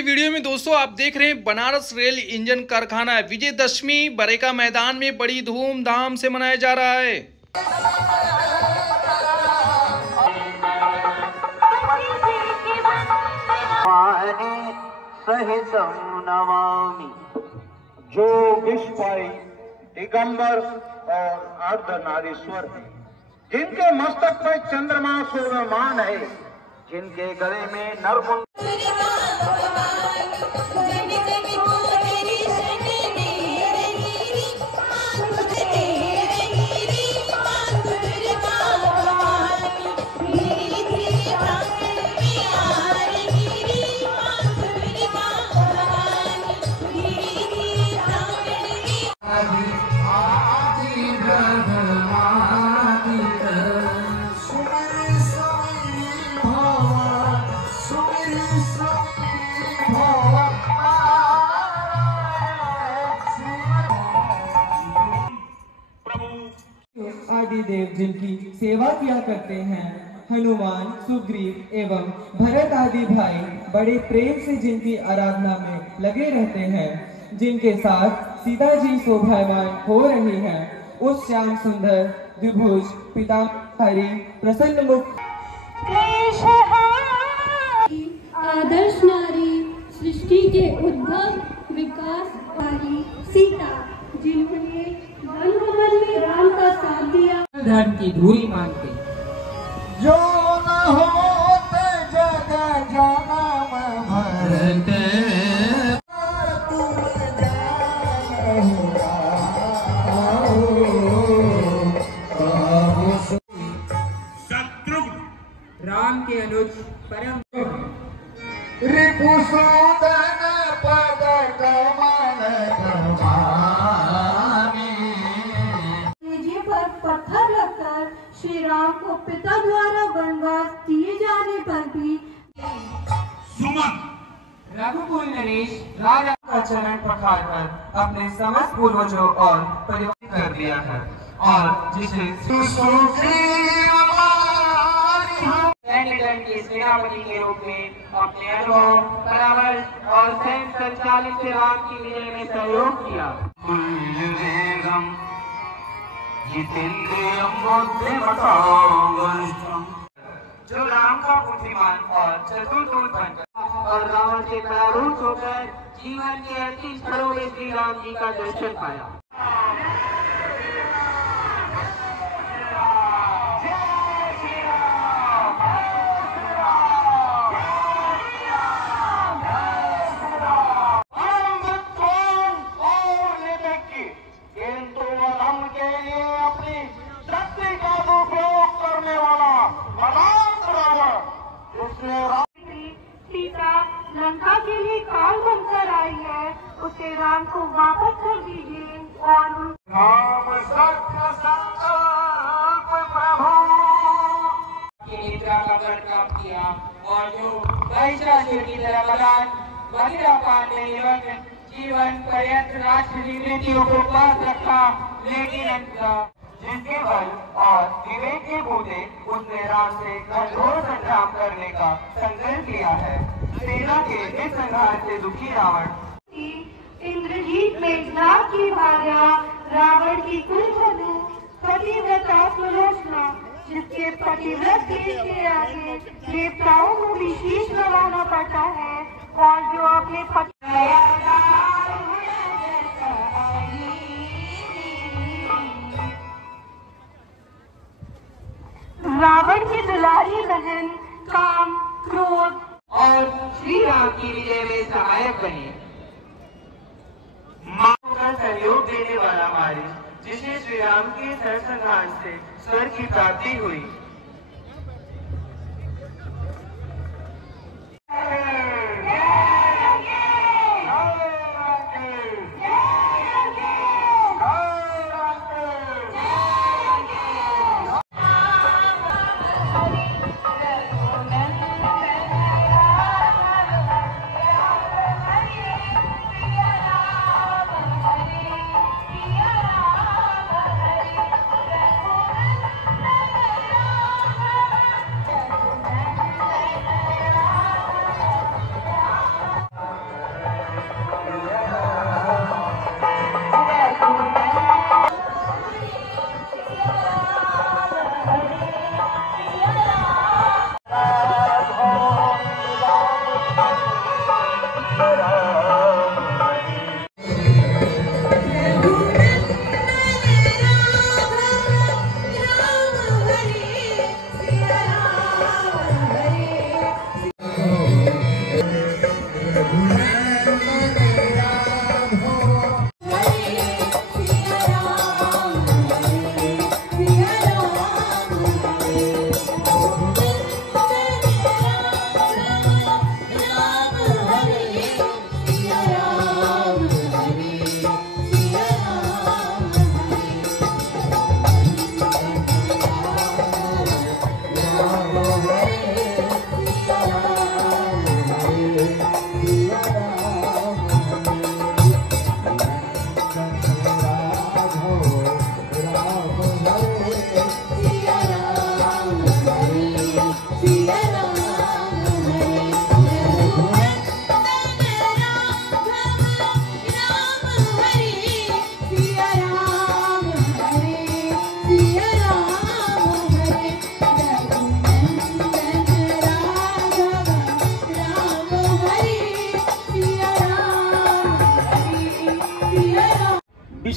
की वीडियो में दोस्तों आप देख रहे हैं बनारस रेल इंजन कारखाना है। विजयदशमी बरेका मैदान में बड़ी धूमधाम से मनाया जा रहा है। जो विश्वपाई दिगंबर और अर्धनारीश्वर है, जिनके मस्तक पर चंद्रमा शोभमान है, जिनके गले में नरमुंड आदि देव जिनकी सेवा किया करते हैं। हनुमान, सुग्रीव एवं भरत आदि भाई बड़े प्रेम से जिनकी आराधना में लगे रहते हैं, जिनके साथ सीता जी शोभायमान हो रही हैं, उस श्याम सुंदर द्विभुज पितामहरी प्रसन्न मुख आदर्श नारी, सृष्टि के उद्भव विकास वाली सीता, जिन्होंने वन में राम का साथ दिया, धर्म की धूल मानते जो न होते जग जनम भरते शत्रुघ्न राम के अनुज परम रिपुसूदन पद कमल पर पत्थर रखकर श्री राम को पिता द्वारा वनवास दिए जाने पर भी सुमन रघुकुल नरेश राजा का चरण पखार कर अपने समस्त पूर्वजों और परिवार कर दिया है, और जिसे के सेनापति के रूप में अपने अनुभव, परामर्श और सैन्य संचालित से राम की विजय में सहयोग किया। जो राम का बुद्धिमान और चतुर बनकर और रावण से पराभूत होकर जीवन के अंतिम क्षणों में श्री राम जी का दर्शन पाया। सीता लंका के लिए काल बनकर आई है, उसे राम को वापस कर दीजिए और राम सत्य संकल्प प्रभु की निद्रा का काम किया, और जो वैशाली की तरह बलान वगैरह पाने निमग्न जीवन पर्यंत राष्ट्र नीतियों को पास रखा, लेकिन जिसके बल और विवेक के बूते उसने राम से कठोर संग्राम करने का संकल्प लिया है। सेना के इस संघार से दुखी रावण इंद्रजीत मेघनाथ की भार्या, रावण की कुलवधू पतिव्रता सुलोचना, जिसके पतिव्रत देश के आगे देवताओं को भी शीश नवाना पड़ता है, और जो अपने पति रावण की दुलारी बहन काम, क्रोध और श्री राम की विजय में सहायक बने। मां का सहयोग देने वाला वारिस, जिसे श्री राम के सरसंहार से स्वर्ग की प्राप्ति हुई।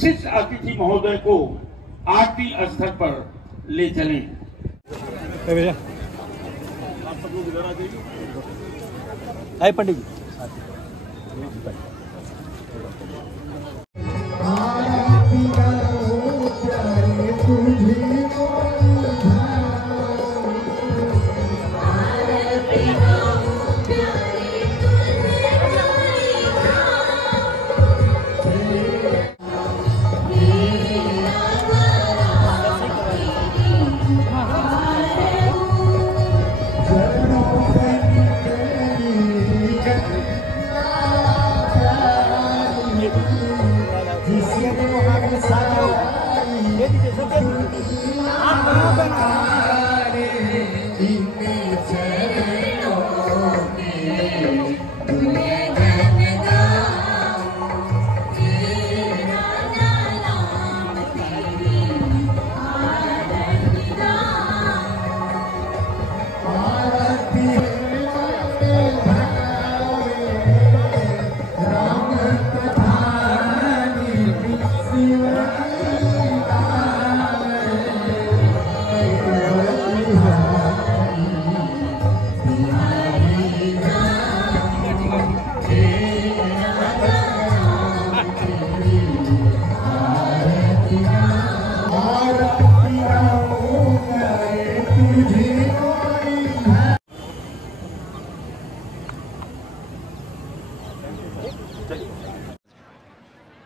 विशिष्ट अतिथि महोदय को आरती स्तर पर ले चलें। आए पंडित जी।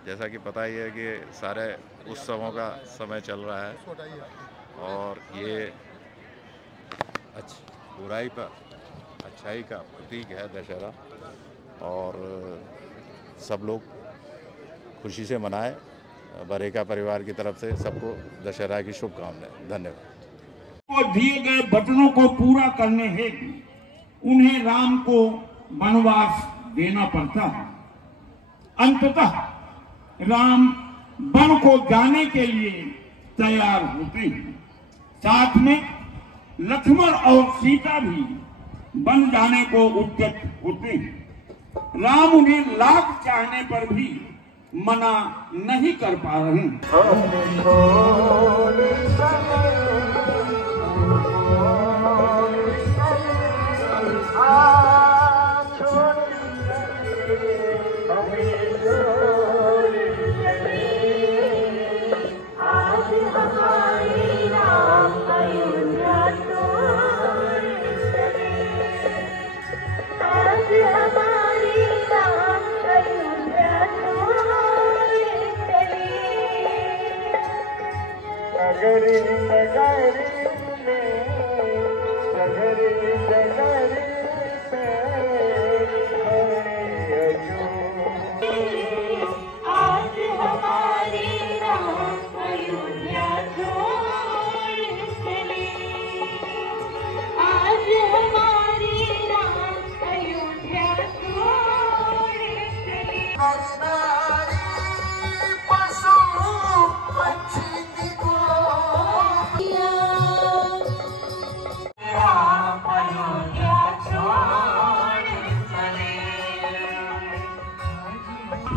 जैसा कि पता ही है कि सारे उत्सवों का समय चल रहा है और ये बुराई पर अच्छाई का प्रतीक है दशहरा, और सब लोग खुशी से मनाएं। बरेका परिवार की तरफ से सबको दशहरा की शुभकामनाएं। धन्यवाद। दिए गए वचनों को पूरा करने हेतु उन्हें राम को वनवास देना पड़ता है। अंततः राम वन को जाने के लिए तैयार होते हैं। साथ में लक्ष्मण और सीता भी वन जाने को उद्यत होते हैं। राम उन्हें लाख चाहने पर भी मना नहीं कर पा रहे हैं।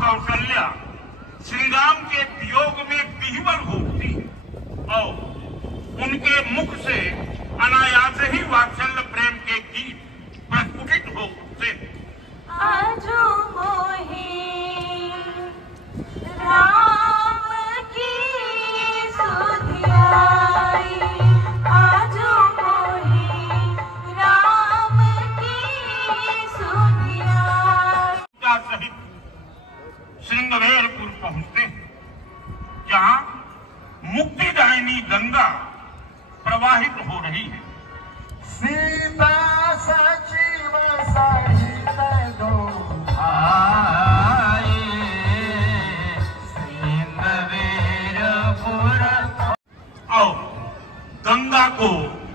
कौशल्या श्री राम के वियोग में विह्वल होती और उनके मुख से अनायास ही वात्सल्य प्रेम के गीत प्रस्फुटित हो उठते। आजो मोहि राम की सुधियाई, आजो मोहि राम की सुधियाई। सहित श्रृंगवेरपुर पहुंचते हैं, जहां मुक्तिदायिनी गंगा प्रवाहित हो रही है। सीता सचिव सहित दो भाई श्रृंगवेरपुर और गंगा को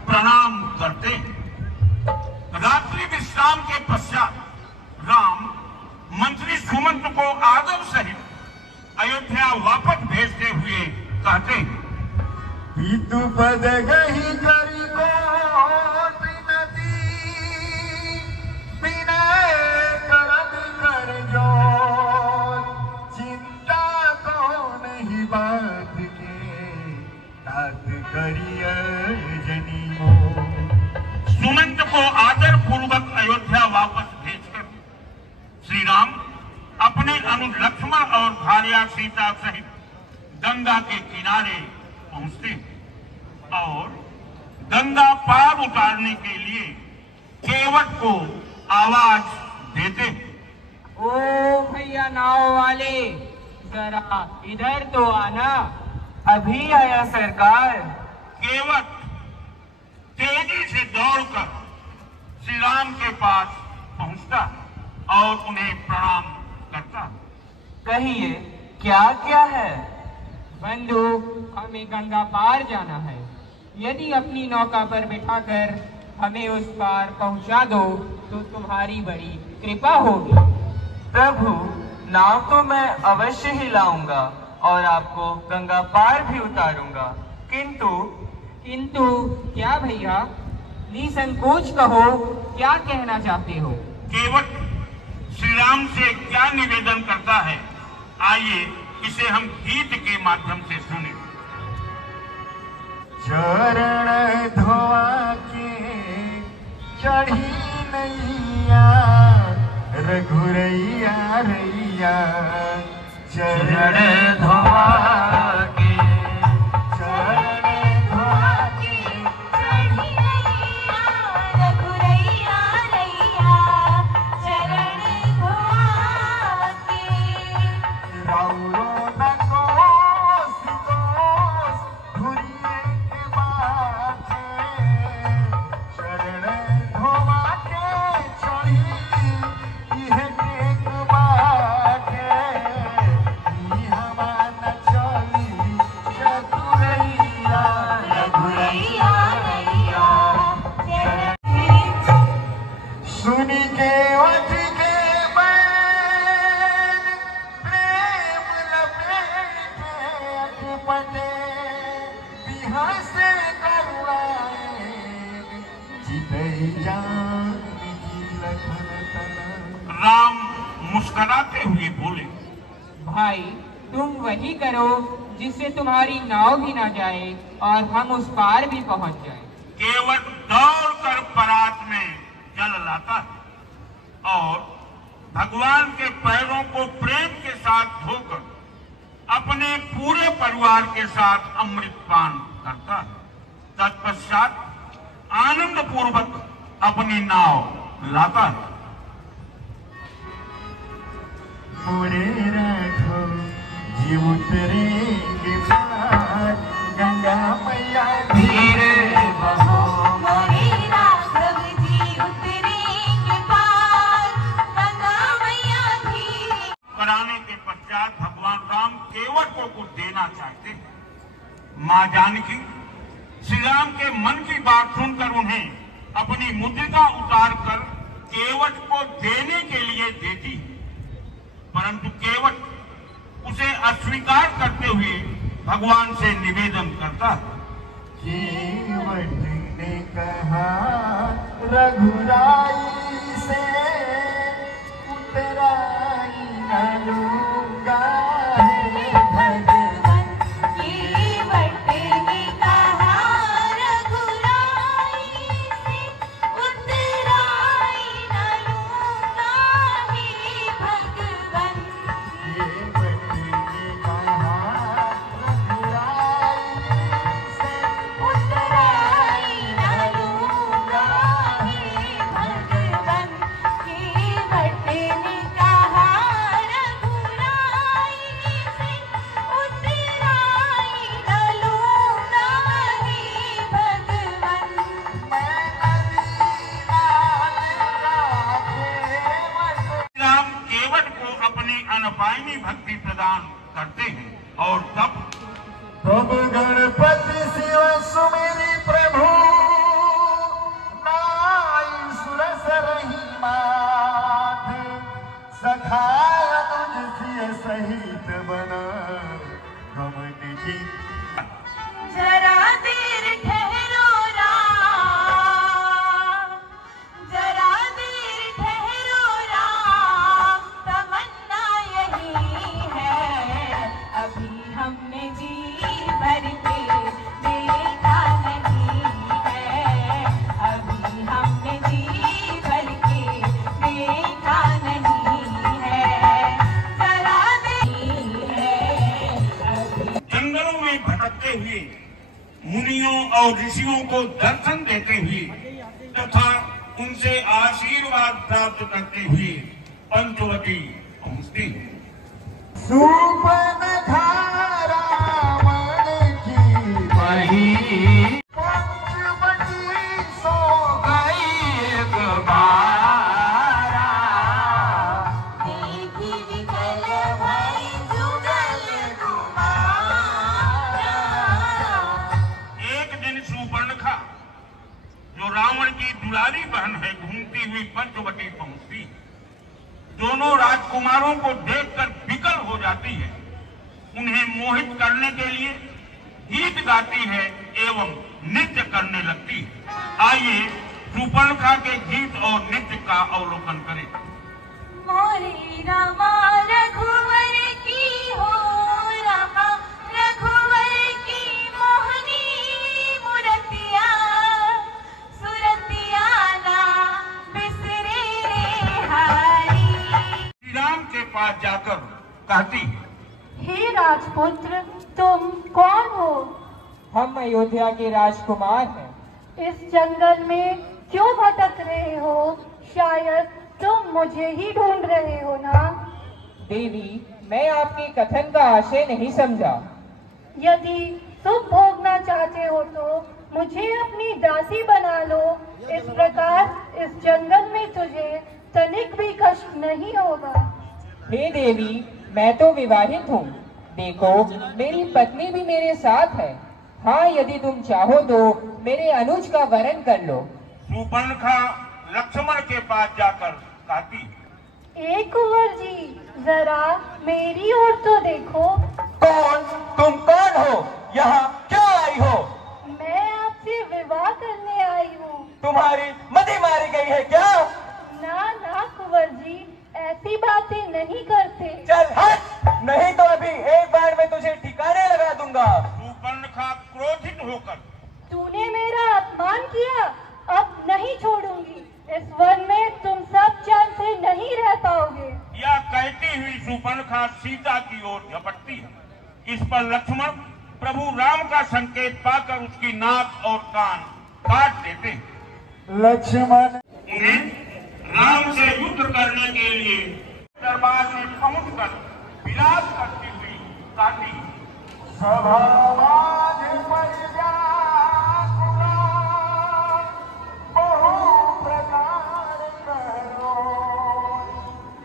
प्रणाम करते हैं। रात्रि विश्राम के पश्चात राम मंत्री सुमंत को आदर सहित अयोध्या वापस भेजते हुए कहते हैं, पीतु पद गही करी को बिनती, बिनय करत कर जो चिंता को नहीं सुमंत को आदर पूर्वक अयोध्या वापस भेजकर श्री राम अपने अनुज लक्ष्मण और भार्या सीता सहित गंगा के किनारे पहुंचते और गंगा पार उतारने के लिए केवट को आवाज देते। ओ भैया नाव वाले, जरा इधर तो आना। अभी आया सरकार। केवट तेजी से दौड़कर श्री राम के पास पहुंचता और उन्हें प्रणाम करता। कहिए क्या क्या है? बंधु, हमें गंगा पार जाना है। यदि अपनी नौका पर बिठाकर हमें उस पार पहुंचा दो तो तुम्हारी बड़ी कृपा होगी। प्रभु, नाव तो मैं अवश्य ही लाऊंगा और आपको गंगा पार भी उतारूंगा, किंतु क्या भैया? निसंकोच कहो, क्या कहना चाहते हो? केवट श्री राम से क्या निवेदन करता है, आइए इसे हम गीत के माध्यम से सुने। चरण धोआ के चढ़ी नैया रघुरैया रैया, चरण धोआ के राम मुस्कुराते हुए बोले, भाई तुम वही करो जिससे तुम्हारी नाव भी ना जाए और हम उस पार भी पहुंच जाए। केवट दौड़कर परात में जल लाता और भगवान के पैरों को प्रेम के साथ धोकर अपने पूरे परिवार के साथ अमृत पान करता। तत्पश्चात आनंद पूर्वक अपनी नाव लाता। मोरे राघो जी उतरेंगे पार, गंगा मैया धीरे बहो। मोरे राघव जी उतरेंगे पार, गंगा मैया धीरे। कराने के पश्चात भगवान राम केवट को कुछ देना चाहते। माँ जानकी श्री राम के मन की बात सुनकर उन्हें अपनी मुद्रिका उतारकर केवट को देने के लिए देती, परंतु केवट उसे अस्वीकार करते हुए भगवान से निवेदन करता। केवट ने कहा रघुराई से उतराई न लूंगा है भगवान। केवट ने कहा रघुराई से उतराई न लूंगा हे भगवान। केवट ने कहा रघुराई से उतराई न लूंगा हे भगवान। केवट ने कहा रघुराई से उतराई न लूंगा हे भगवान। राम केवट को अपनी अनपायनी भक्ति प्रदान करते हैं और तब प्रभु गणपति शिव सुमेरी प्रभु नाई सुरस रही मात, सखाय तुझ सहित बना गमन की। जरा देर ठहरो राम, जरा देर ठहरो राम, तमन्ना यही है अभी हमने जी भर के देखा। में भटकते हुए मुनियों और ऋषियों को दर्शन देते हुए तथा उनसे आशीर्वाद प्राप्त करते हुए पंचवटी पहुंचते हैं। सुपर्णखा रावण की वही पंचवटी सो गई एक बारा, देखी विकल भई जुगल तुम्हारा। एक दिन सुपर्णखा जो रावण की दुलारी बहन है घूमती हुई पंचवटी पहुंचती है। दोनों राजकुमारों को देखकर विकल हो जाती है। उन्हें मोहित करने के लिए गीत गाती है एवं नृत्य करने लगती है। आइए सुपर्णखा के गीत और नृत्य का अवलोकन करें। मोरे रामा रघुवर की हो रामा रघुवर की मोहनी मूरतिया सुरतिया ना बिसरे रे हारी। श्री राम के पास जाकर कहती है, हे राजपुत्र, तुम कौन हो? हम अयोध्या के राजकुमार हैं। इस जंगल में क्यों भटक रहे हो? शायद तुम मुझे ही ढूंढ रहे हो ना? देवी, मैं आपके कथन का आशय नहीं समझा। यदि सुख भोगना चाहते हो तो मुझे अपनी दासी बना लो। इस प्रकार इस जंगल में तुझे तनिक भी कष्ट नहीं होगा। हे देवी, मैं तो विवाहित हूँ। देखो, मेरी पत्नी भी मेरे साथ है। हाँ, यदि तुम चाहो तो मेरे अनुज का वरण कर लो। सुपर्णखा लक्ष्मण के पास जाकर कहती है, कुंवर जी, जरा मेरी ओर तो देखो। कौन? तुम कौन हो? यहाँ क्यों आई हो? मैं आपसे विवाह करने आई हूँ। तुम्हारी मति मारी गई है क्या? ना ना कुंवर जी, ऐसी बातें नहीं करते। चल हट, नहीं तो अभी एक बार में तुझे ठिकाने लगा दूंगा। सुपर्णखा क्रोधित होकर, तूने मेरा अपमान किया, अब नहीं छोड़ूंगी। इस वन में तुम सब चैन से नहीं रह पाओगे। यह कहती हुई सुपर्णखा सीता की ओर झपटती है। इस पर लक्ष्मण प्रभु राम का संकेत पाकर उसकी नाक और कान काट देते हैं। लक्ष्मण उन्हें राम से युद्ध करने के लिए दरबार में पहुंचकर विलाप करती हुई काटी। सभावाज परिव्याकुला, बहु प्रकार करो,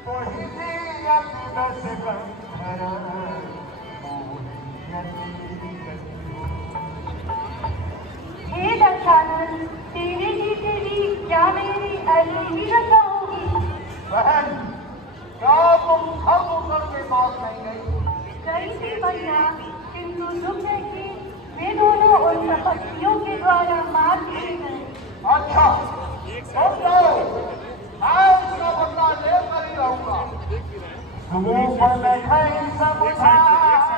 मोहिनीयति दस कंधर, मोहिनीयति हे दशानन, तेरे ही तेरी क्या मेरी ऐसी ही दशा होगी? बहन, क्या तुम धर्म करके बात नहीं गई? गई थी भैया, किंतु दुख है कि वे दोनों उन तपस्वियों के द्वारा मार दिए गए। अच्छा, तुम जाओ, मैं उसका बदला लेकर ही रहूंगा। सुपर्णखा समझा करी,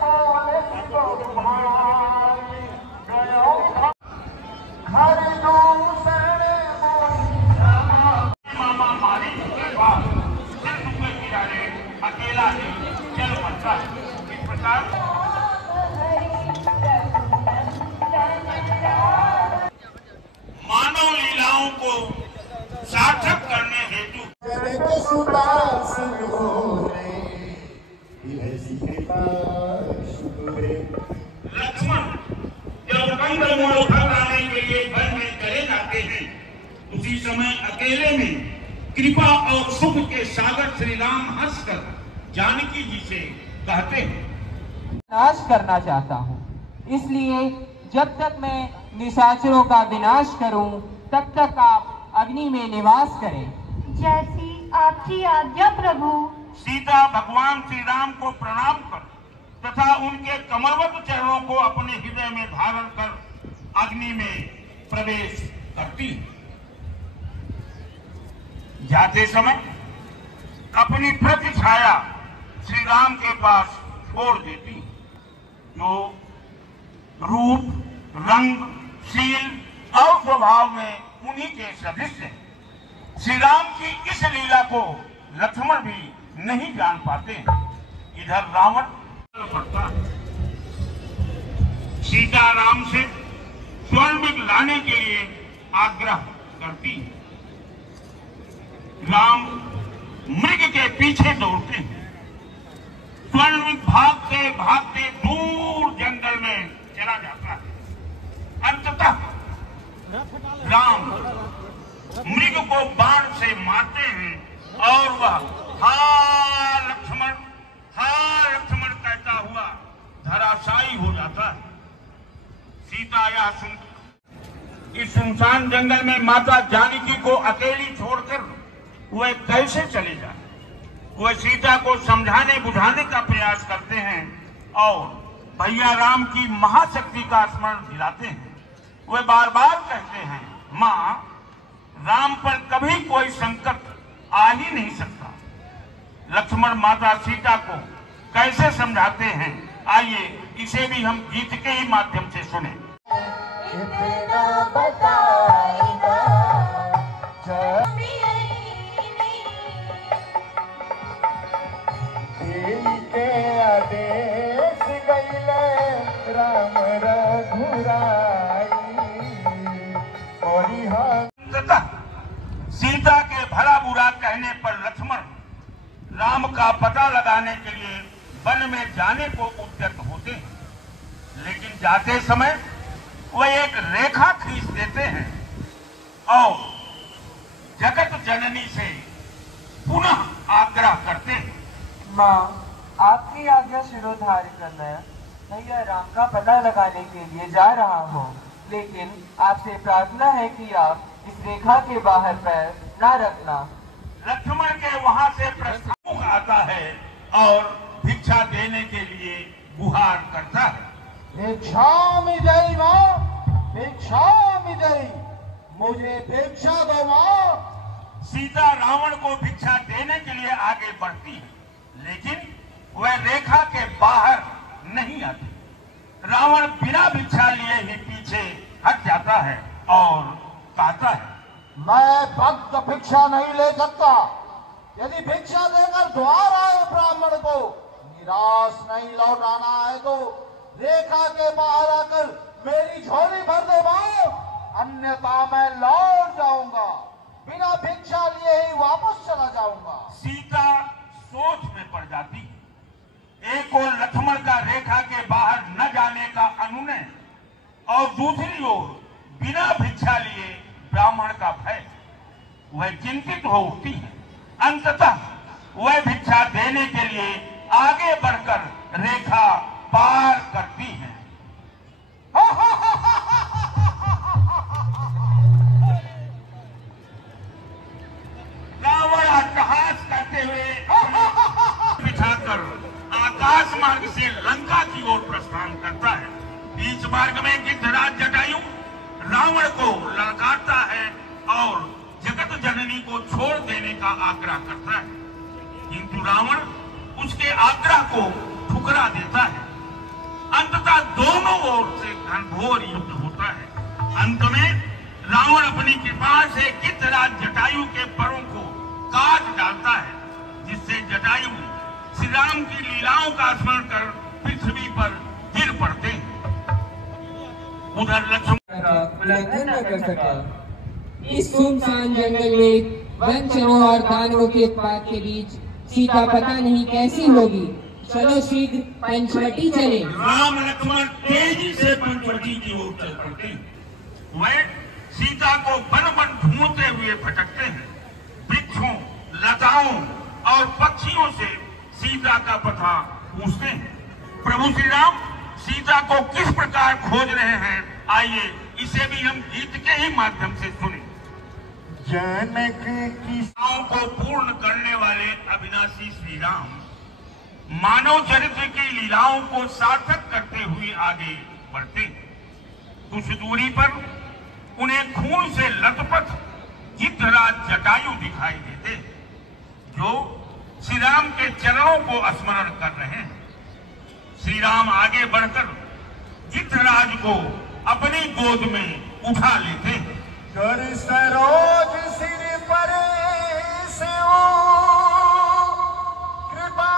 बोले तो तुम्हारे गयो घर दूसरे मामा मारी के बाद सिर्फ के किनारे अकेला ही चल पड़ता है। इस प्रकार मानव लीलाओं को सार्थक करने हेतु लक्ष्मण जब कंदमूल घर लाने के लिए वन में चले जाते हैं, उसी समय अकेले में कृपा और सुख के सागर श्री राम हंसकर जानकी जी से कहते हैं, नाश करना चाहता हूँ, इसलिए जब तक मैं निशाचरों का विनाश करूं, तब तक आप अग्नि में निवास करें। जैसी आपकी आज्ञा प्रभु। सीता भगवान श्री राम को प्रणाम कर तथा उनके कमलवत चरणों को अपने हृदय में धारण कर अग्नि में प्रवेश करती है। जाते समय अपनी प्रतिछाया श्री राम के पास छोड़ देती, जो रूप, रंग, शील और स्वभाव में उन्हीं के सदृश है। श्री राम की इस लीला को लक्ष्मण भी नहीं जान पाते। इधर रावण पड़ता है। सीता राम से स्वर्ण लाने के लिए आग्रह करती है। राम मृग के पीछे दौड़ते हैं। स्वर्ण भागते भागते दूर जंगल में चला जाता है। अंततः राम मृग को बाण से मारते हैं और वह हा लक्ष्मण कहता हुआ धराशायी हो जाता है। सीता यह इस सुनसान जंगल में माता जानकी को अकेली छोड़कर वह कैसे चले जाए। वह सीता को समझाने बुझाने का प्रयास करते हैं और भैया राम की महाशक्ति का स्मरण दिलाते हैं। वे बार बार कहते हैं, मां, राम पर कभी कोई संकट आ ही नहीं सकता। लक्ष्मण माता सीता को कैसे समझाते हैं, आइए इसे भी हम गीत के ही माध्यम से सुने। इतना बताएगा के आदेश गईले राम रघुराई और सीता के भला बुरा कहने पर लक्ष्मण राम का पता लगाने के लिए वन में जाने को उद्यत होते हैं। लेकिन जाते समय वह एक रेखा खींच देते हैं और जगत जननी से पुनः आग्रह करते हैं। माँ, आपकी आज्ञा शिरोधार्य करना भैया राम का पता लगाने के लिए जा रहा हूँ, लेकिन आपसे प्रार्थना है कि आप इस रेखा के बाहर पैर न रखना। लक्ष्मण के वहां से प्रस्ताव आता है और भिक्षा देने के लिए गुहार करता है। भिक्षामि देहि मां, भिक्षामि देहि, मुझे भिक्षा दो मां। सीता रावण को भिक्षा देने के लिए आगे बढ़ती है, लेकिन वह रेखा के बाहर नहीं आती। रावण बिना भिक्षा लिए ही पीछे हट जाता है और कहता है, मैं भक्त भिक्षा नहीं ले सकता। यदि भिक्षा देकर द्वार आए ब्राह्मण को निराश नहीं लौटाना है तो रेखा के बाहर आकर मेरी झोली भर दे मां, अन्यथा मैं लौट जाऊंगा, बिना भिक्षा लिए ही वापस चला जाऊंगा। सीता सोच में पड़ जाती। एक ओर लक्ष्मण का रेखा के बाहर न जाने का अनुनय और दूसरी ओर बिना भिक्षा लिए ब्राह्मण का भय। वह चिंतित हो उठती है। अंततः वह भिक्षा देने के लिए आगे बढ़कर रेखा पार करती है। रावण अट्टहास करते हुए बिठाकर आकाश मार्ग से लंका की ओर प्रस्थान करता है। बीच मार्ग में गिद्धराज जटायु रावण को ललकारता है और जगत जननी को छोड़ देने का आग्रह करता है, किंतु रावण उसके आग्रह को ठुकरा देता है। अंततः दोनों ओर से घनघोर युद्ध होता है। अंत में रावण अपनी कृपा से गिद्धराज जटायु के परों को काट डालता है, जिससे जटायु श्री राम की लीलाओं का स्मरण कर पृथ्वी पर गिर पड़ते हैं। उधर लक्ष्मण उल्लंघन न कर सका। इस सुनसान जंगल में वंचनों और दानवों के उत्पात के बीच सीता पता नहीं कैसी होगी। चलो शीघ्र पंचवटी चले। राम लक्ष्मण तेजी से पंचवटी की ओर चल पड़ते हैं। वह सीता को वन वन ढूंढते हुए भटकते हैं। वृक्षों, लताओं और पक्षियों से सीता का पता पूछते हैं। प्रभु श्री राम सीता को किस प्रकार खोज रहे हैं, आइए इसे भी हम गीत के ही माध्यम से सुने। जनक की को पूर्ण करने वाले अविनाशी श्री राम मानव चरित्र की लीलाओं को सार्थक करते हुए आगे बढ़ते। कुछ दूरी पर उन्हें खून से लथपथ गिद्धराज जटायु दिखाई देते, जो श्री राम के चरणों को स्मरण कर रहे हैं। श्री राम आगे बढ़कर गिद्धराज को अपनी गोद में उठा लेते। कर सरोज सिर पर सेओ कृपा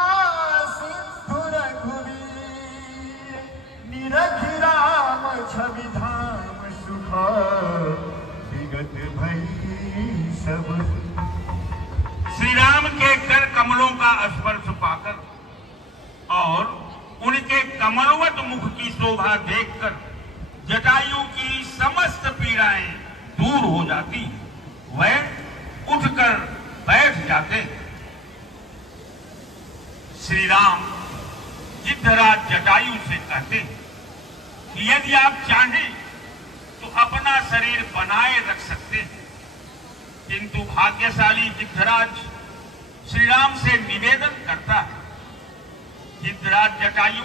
सिंधु रघुवीर स्पर्श पाकर और उनके कमलवत मुख की शोभा देखकर जटायु की समस्त पीड़ाएं दूर हो जाती, वह उठकर बैठ जाते। श्री राम गिद्धराज जटायु से कहते कि यदि आप चाहें तो अपना शरीर बनाए रख सकते हैं, किंतु भाग्यशाली गिद्धराज श्री राम से निवेदन करता है। गिद्धराज जटायु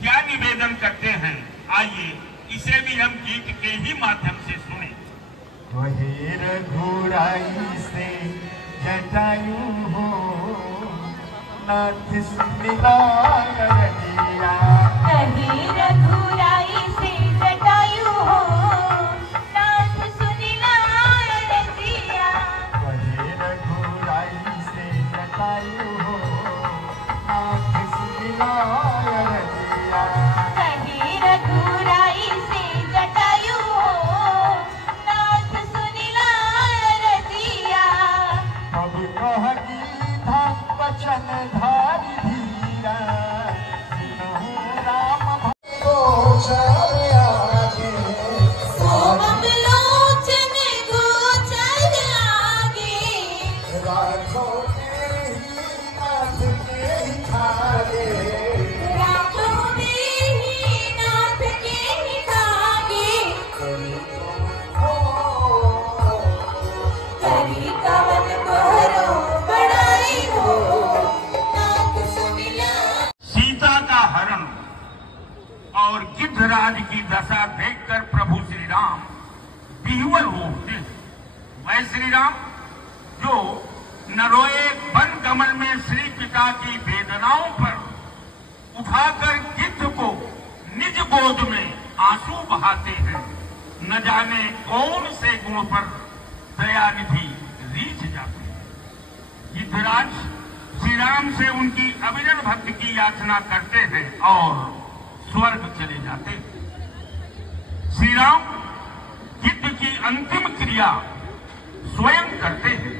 क्या निवेदन करते हैं, आइए इसे भी हम गीत के ही माध्यम से सुने। वही रघुराई से जटायु हो, नाथ सुनिलाय रघिया। वही रघुराई से जटायु हो, नाथ सुनिलाय रघिया। वही रघुराई से जटायु हो, नाथ सुनिलाय रघिया। वही रघुराई से जटायु हो, नाथ सुनिलाय रघिया। तब कह गीता वचन धारी धीरा, सुनहु राम गोचर आगे। सोमम लोचन गोचर आगे। राखो तेरी नाथ के ही थारे। राखो तेरी नाथ के ही थारे। करी कवन करो बड़ाई हो, नाथ सुनिला। सीता का हरण और गिद्धराज की दशा देखकर प्रभु श्री राम विह्वल हो उठे। वह श्री राम जो नरोए वन कमल में श्री पिता की वेदनाओं पर उठाकर गिद्ध को निज गोद में आंसू बहाते हैं, न जाने कौन से गुण पर दयानिधि रीझ जाते हैं। गिद्धराज श्री राम से उनकी अविरल भक्ति की याचना करते हैं और स्वर्ग चले जाते हैं। श्री राम गिद्ध की अंतिम क्रिया स्वयं करते हैं।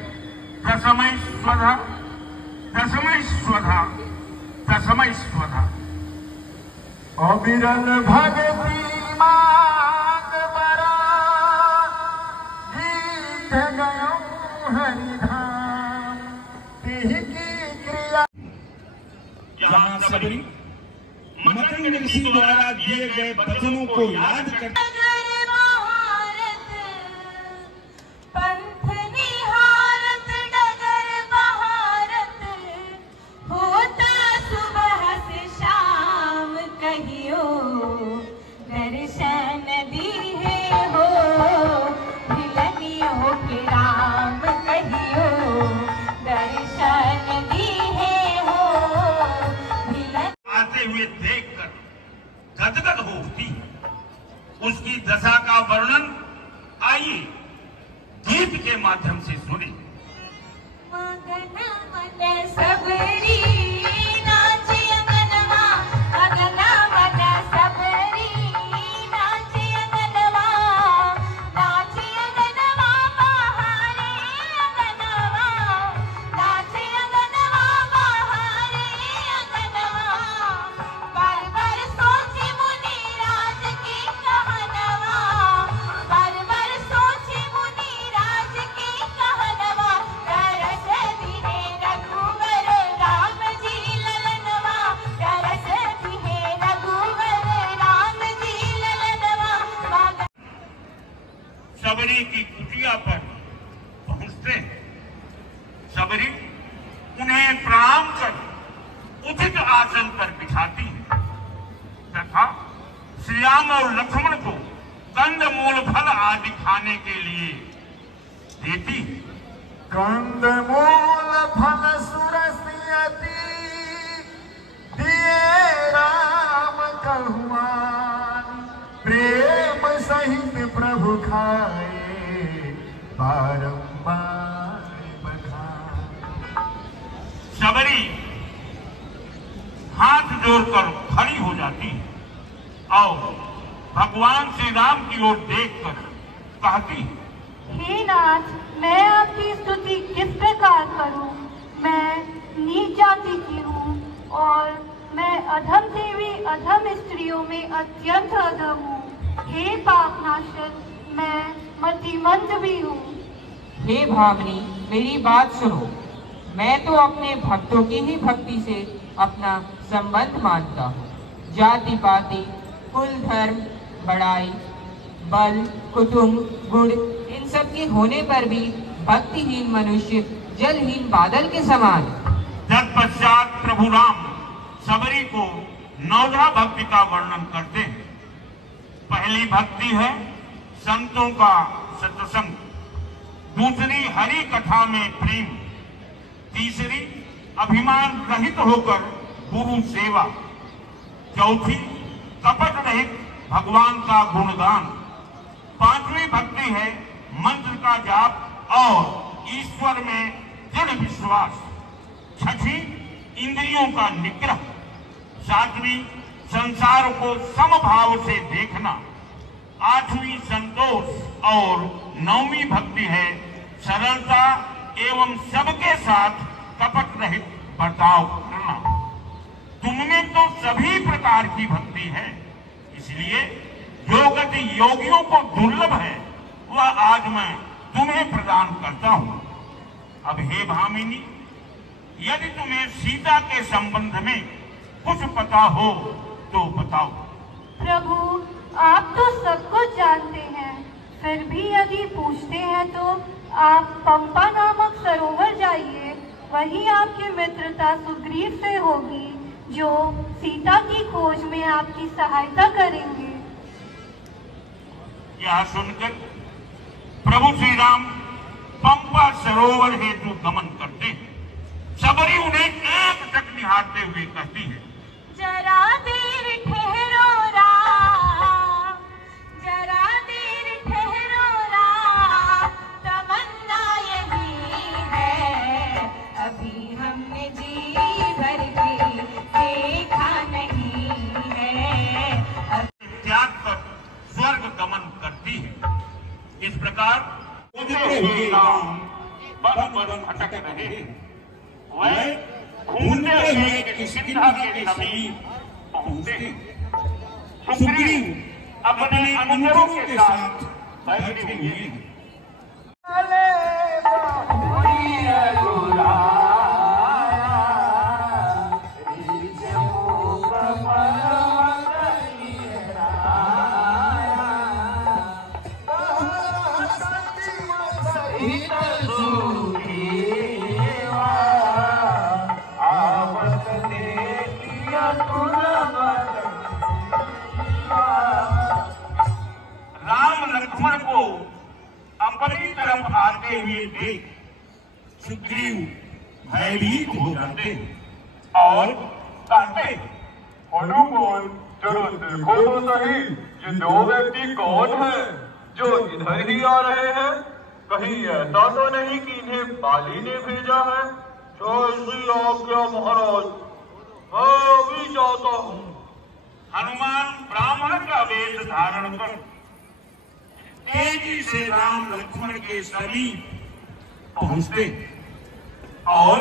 दशमय स्वधा, दशमय स्वधा, दशमय स्वधा। अविरल भगति मांग बरा, गीत गयो हरिधाम। तिहि की क्रिया जहाँ सबरी मतंग ऋषि द्वारा दिए गए वचनों को याद कर डगर बहारत पंथ निहारत, डगर बहारत होता सुबह से शाम। कहियो दर्शन दीहे हो, भिलनियों के राम। कहियो दर्शन दीहे हो, भिलन। आते हुए देखकर गदगद हो उठती है। उसकी दशा का वर्णन आइए गीत के माध्यम से सुने। मगन मन सबरी नाचे अंगनवा, मगन मन सबरी नाचे अंगनवा। नाचे अंगनवा बहारे अंगनवा, नाचे अंगनवा बहारे अंगनवा। बार बार सोचे मुनि राज की कहनवा, बार बार सोचे मुनि राज की कहनवा। तरस दिहे रघुवर राम जी ललनवा, तरस दिहे रघुवर राम जी ललनवा। सबरी की कुटिया पर पहुंचते हैं। सबरी उन्हें प्रणाम कर उचित आसन पर बिठाती है तथा श्री राम और लक्ष्मण को कंद मूल फल आदि खाने के लिए देती है। कंद मूल फल सुरसियति, दिए राम कहुआन। प्रेम सहित प्रभु खाए, बारंबार बखान। सबरी हाथ जोड़कर खड़ी हो जाती है और भगवान श्री राम की ओर देखकर कहती है, हे नाथ, मैं आपकी स्तुति किस प्रकार करूं? मैं नीच जाति की हूँ और मैं अधम देवी अधम स्त्रियों में अत्यंत अधम हूँ। हे पापनाशन, मैं मतिमंद भी हूँ। हे भामिनी, मेरी बात सुनो। मैं तो अपने भक्तों की ही भक्ति से अपना संबंध मानता हूँ। जाति पाति, कुल धर्म, बड़ाई, बल, कुटुंब, गुण, इन सब के होने पर भी भक्तिहीन मनुष्य जलहीन बादल के समान। तत्पश्चात प्रभु राम सबरी को 9 भक्ति का वर्णन करते हैं। पहली भक्ति है संतों का सत्संग, दूसरी हरि कथा में प्रेम, तीसरी अभिमान रहित होकर गुरु सेवा, चौथी कपट रहित भगवान का गुणगान, पांचवी भक्ति है मंत्र का जाप और ईश्वर में दृढ़ विश्वास, छठी इंद्रियों का निग्रह, सातवीं संसार को समभाव से देखना, आठवीं संतोष और 9वीं भक्ति है सरलता एवं सबके साथ कपट रहित बर्ताव करना। तुमने तो सभी प्रकार की भक्ति है, इसलिए जो गति योगियों को दुर्लभ है वह आज मैं तुम्हें प्रदान करता हूँ। अब हे भामिनी, यदि तुम्हें सीता के संबंध में कुछ पता हो तो बताओ। प्रभु, आप तो सब कुछ जानते हैं, फिर भी यदि पूछते हैं तो आप पंपा नामक सरोवर जाइए, वहीं आपकी मित्रता सुग्रीव से होगी, जो सीता की खोज में आपकी सहायता करेंगे। यह सुनकर प्रभु श्री राम पंपा सरोवर हेतु गमन करते हैं। सबरी उन्हें एकटक निहारते हुए कहती है, जरा देर ठहरो राम, जरा देर ठहरो राम, तमन्ना यही है, अभी हमने जी भर के देखा नहीं है। त्याग कर स्वर्ग गमन करती है। इस प्रकार राम बन बन भटक रहे हैं। वह घूमते हुए किष्किंधा के समीप पहुंचते। सुग्रीव अपने अनुचरों के साथ बैठे हुए हैं। लक्ष्मण को अपनी तरफ आते हुए देख सुग्रीव भयभीत हो जाते और कहते, हनुमान, जरा देखो तो सही, ये 2 व्यक्ति कौन हैं जो इधर ही आ रहे हैं? कहीं ऐसा तो नहीं कि इन्हें बाली ने भेजा है? जैसी आज्ञा महाराज, मैं अभी जाता हूँ। हनुमान ब्राह्मण का वेश धारण कर तेजी से राम लक्ष्मण के समीप पहुंचते और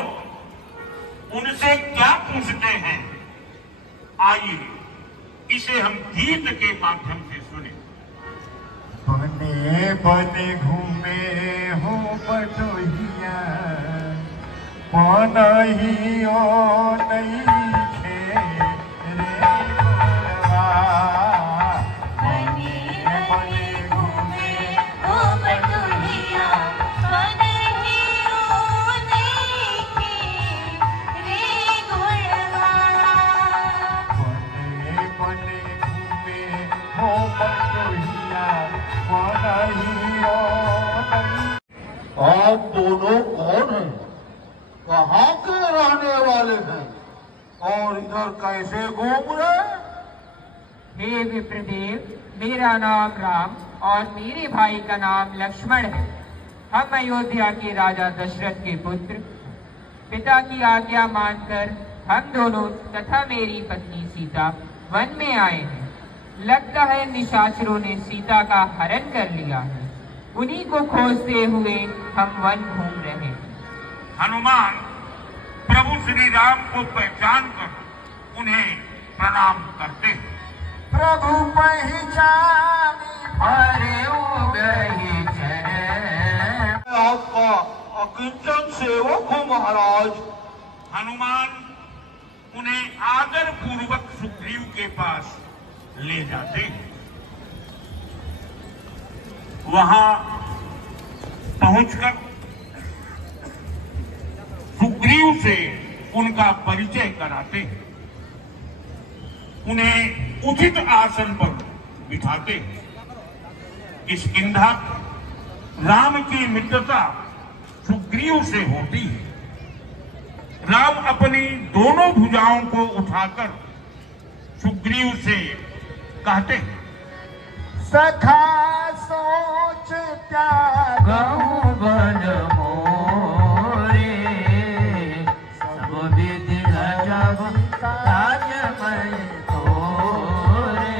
उनसे क्या पूछते हैं, आइए इसे हम गीत के माध्यम से सुने। बने बने घूमे हो बटोहिया, बनही ओ नहीं आप दोनों कौन हैं? कहाँ के रहने वाले हैं और इधर कैसे घूम रहे? हे विप्रदेव, मेरा नाम राम और मेरे भाई का नाम लक्ष्मण है। हम अयोध्या के राजा दशरथ के पुत्र, पिता की आज्ञा मानकर हम दोनों तथा मेरी पत्नी सीता वन में आए हैं। लगता है निशाचरों ने सीता का हरण कर लिया है, उन्हीं को खोजते हुए हम वन घूम रहे हैं। हनुमान, प्रभु श्री राम को पहचान कर उन्हें प्रणाम करते। प्रभु पहचानी भरे गई चरण आपका अकिंचन सेवक हो महाराज। हनुमान उन्हें आदर पूर्वक सुग्रीव के पास ले जाते। वहां पहुंचकर सुग्रीव से उनका परिचय कराते, उन्हें उचित आसन पर बिठाते। किष्किंधा राम की मित्रता सुग्रीव से होती है। राम अपनी दोनों भुजाओं को उठाकर सुग्रीव से कहते हैं, सखा सोच त्यागहु बल मोरे, सब विधि जब काज मैं तोरे।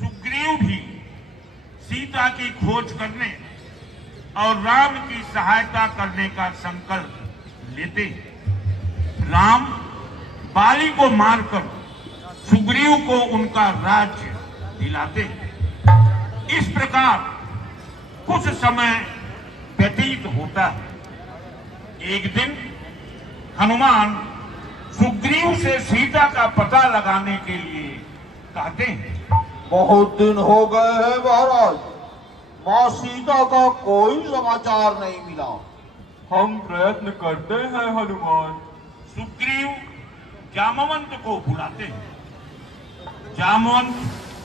सुग्रीव भी सीता की खोज करने और राम की सहायता करने का संकल्प लेते। राम बाली को मारकर सुग्रीव को उनका राज्य दिलाते। इस प्रकार कुछ समय व्यतीत होता है। एक दिन हनुमान सुग्रीव से सीता का पता लगाने के लिए कहते हैं, बहुत दिन हो गए हैं महाराज, माँ सीता का कोई समाचार नहीं मिला। हम प्रयत्न करते हैं हनुमान। सुग्रीव जामवंत को बुलाते हैं। जामवंत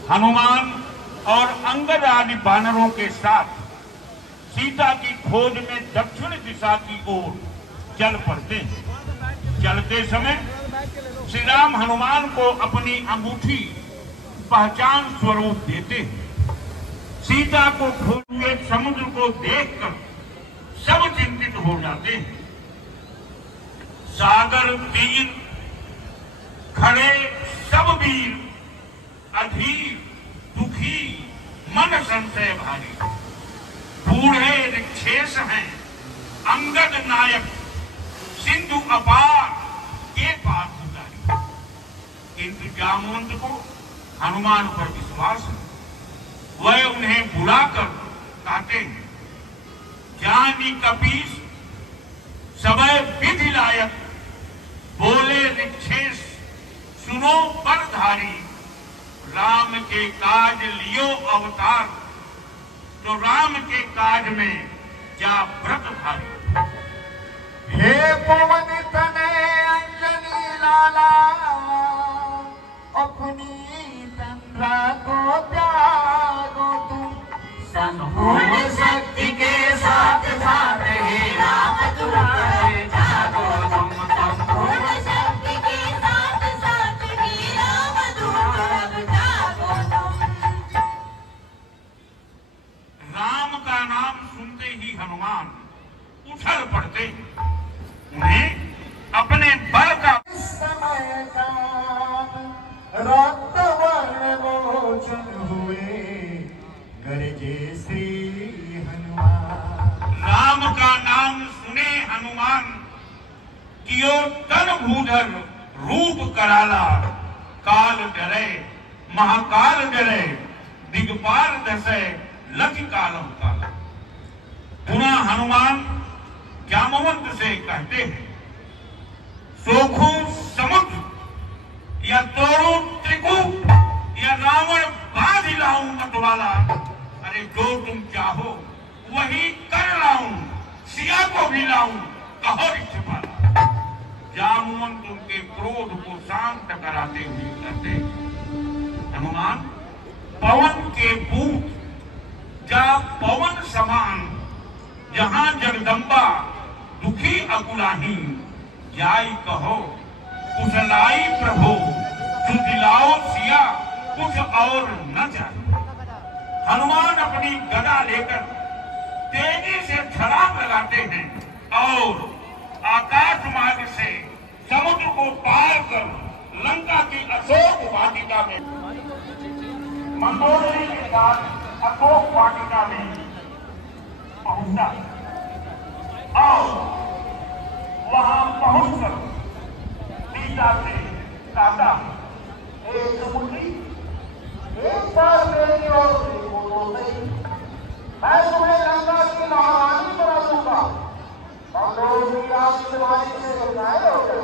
हनुमान और अंगद आदि वानरों के साथ सीता की खोज में दक्षिण दिशा की ओर चल पड़ते हैं। चलते समय श्री राम हनुमान को अपनी अंगूठी पहचान स्वरूप देते। सीता को खोजते समुद्र को देखकर सब चिंतित हो जाते हैं। सागर तीर खड़े सब वीर, अधीर दुखी मन संशय भारी। बूढ़े रिक्षेष हैं अंगद नायक, सिंधु अपार के पार उतारी। किंतु जामवंत को हनुमान पर विश्वास है। वह उन्हें बुलाकर कहते हैं, जानी कपीस सबय विधि लायक, बोले रिक्षेष सुनो बलधारी। राम के काज लियो अवतार, तो राम के काज में जा व्रत धारी। हे पवन तने अंजनी लाला, अपनी तंद्रा को त्यागो तुम। संपूर्ण शक्ति के साथ साथ हे राम तुम्हारे जागो तुम। संपूर्ण शक्ति के साथ साथ हे राम तुम्हारे जागो तुम। राम का नाम सुनते ही हनुमान उछल पड़ते। उन्हें अपने बल का समय रक्त वर्ण मोचन हुए, गरजे श्री हनुमान। राम का नाम सुने हनुमान, कियो तन भूधर रूप कराला। काल डरे महाकाल डरे, दिगपाल दशे लख कालम काला। पुनः हनुमान जामवंत से कहते हैं, सोखू समुद्र या तोड़ू त्रिकूट या रावण बांध लाऊं मतवाला। अरे जो तुम चाहो वही कर लाऊं, सिया को भी लाऊं कहो रिक्षपाला। जामवंत उनके क्रोध को शांत कराते हुए कहते, हनुमान पवन के पूत जा पवन समान, जहां जगदम्बा दुखी अकुलाही। जाई कहो कुशलाई प्रभु, सुदिलाओ सिया कुछ और न जाए। हनुमान अपनी गदा लेकर तेजी से छलांग लगाते हैं और आकाश मार्ग से समुद्र को पार कर लंका की अशोक वाटिका में मंदोदरी के साथ अशोक वाटिका में पहुंचा और वहां पहुंचकर सीता से कहा, एक बार मेरी ओर देखो तो सही, मैं तुम्हें गंगा की महारानी बना दूंगा। हम लोग मीरा की दीवानी से घायल हो गए।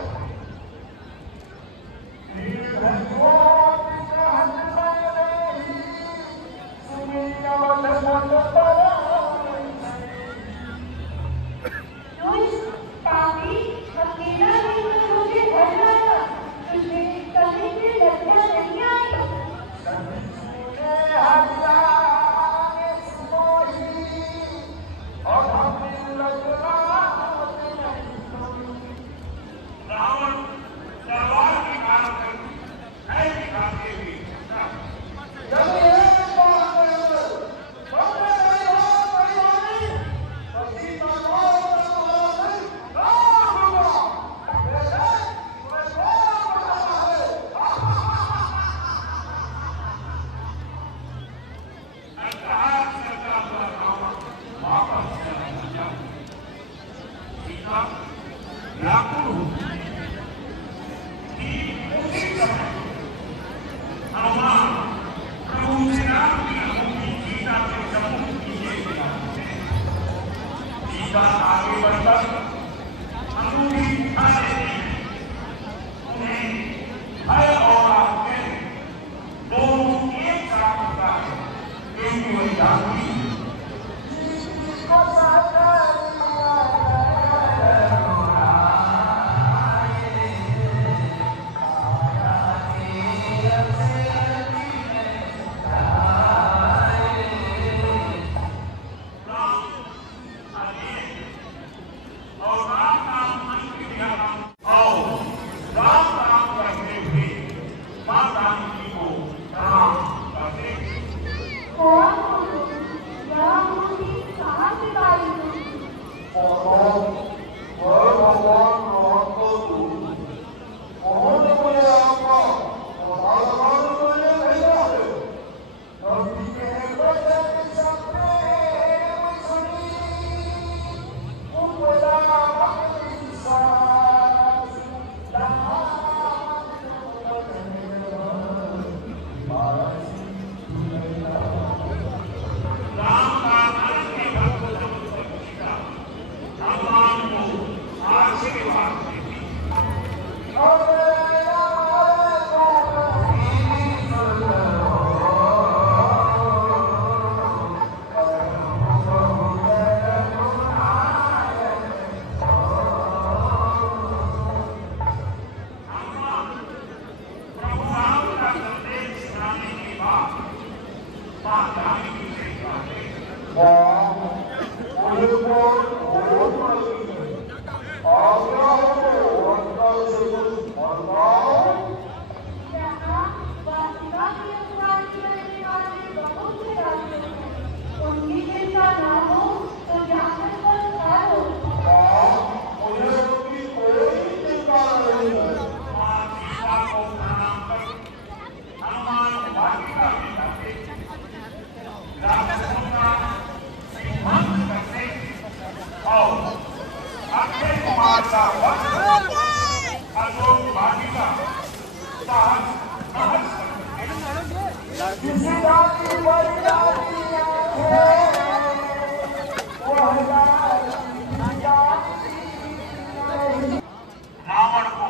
रावण को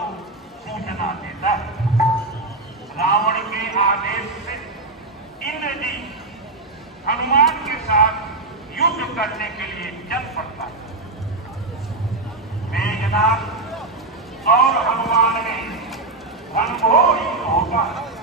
सूचना देता है। रावण के आदेश से इंद्रजीत हनुमान के साथ युद्ध करने के लिए चल पड़ता है। मेघनाथ और हनुमान में घनघोर युद्ध होता है।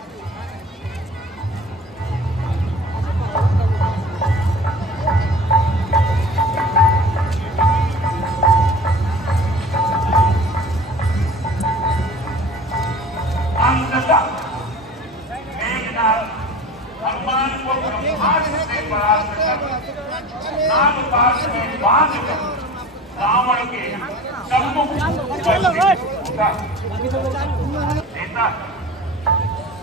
मेघनाथ हनुमान को ब्रह्मास्त्र से परास्त कर नागपाश में बांधकर रावण के सम्मुख होता देता,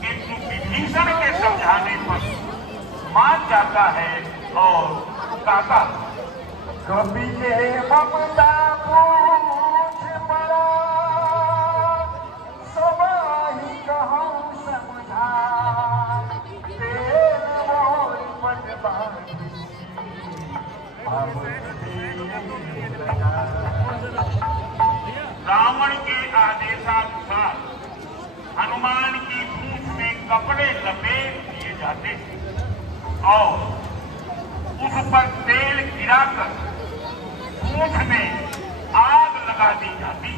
किंतु विभीषण के समझाने पर मान जाता है और कहता, कभी ये ममता पूछ रावण के आदेशानुसार हनुमान की पूंछ में कपड़े लपेट दिए जाते और उस पर तेल गिराकर पूंछ में आग लगा दी जाती।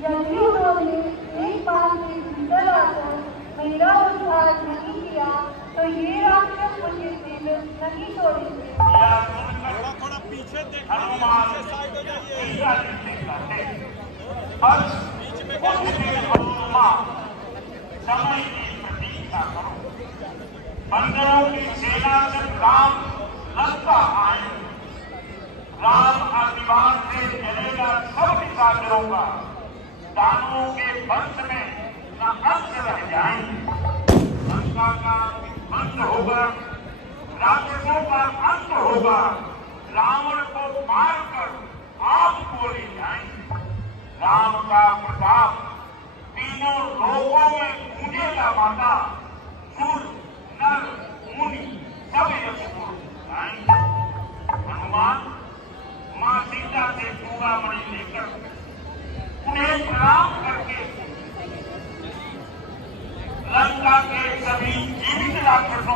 यदि उन्होंने एक बार में भीतर आकर मेरा उद्धार नहीं किया तो ये राक्षस मुझे दिल नहीं तोड़ेंगे। थोड़ा पीछे देखो, साइड हो जाइए। समय की प्रतीक्षा करो। बंदरों की सेना से राम लंका आए। राम आशीर्वाद से चलेगा सब निशाचरों का। दानवों के वंश में न अंश रह जाएंगे। लंका का अंत होगा, राक्षसों का अंत होगा। रावण को मारकर आप को ले जाएंगे। राम का प्रताप तीनों लोकों में गूंजेगा। माता सुर नर मुनि सब यश को जाएंगे। हनुमान मां सीता से चूड़ामणि लेकर उन्हें प्रणाम करके लंका के सभी जीवित राक्षसों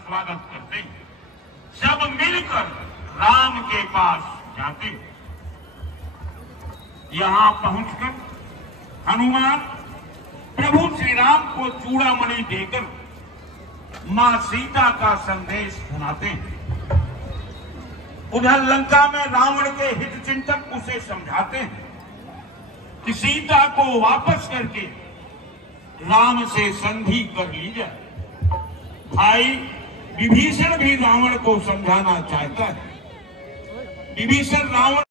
स्वागत करते हैं। सब मिलकर राम के पास जाते। यहां पहुंचकर हनुमान प्रभु श्री राम को चूड़ामणि देकर मां सीता का संदेश सुनाते हैं। उधर लंका में रावण के हित चिंतक उसे समझाते हैं कि सीता को वापस करके राम से संधि कर ली जाए। भाई विभीषण भी रावण को समझाना चाहता है। विभीषण रावण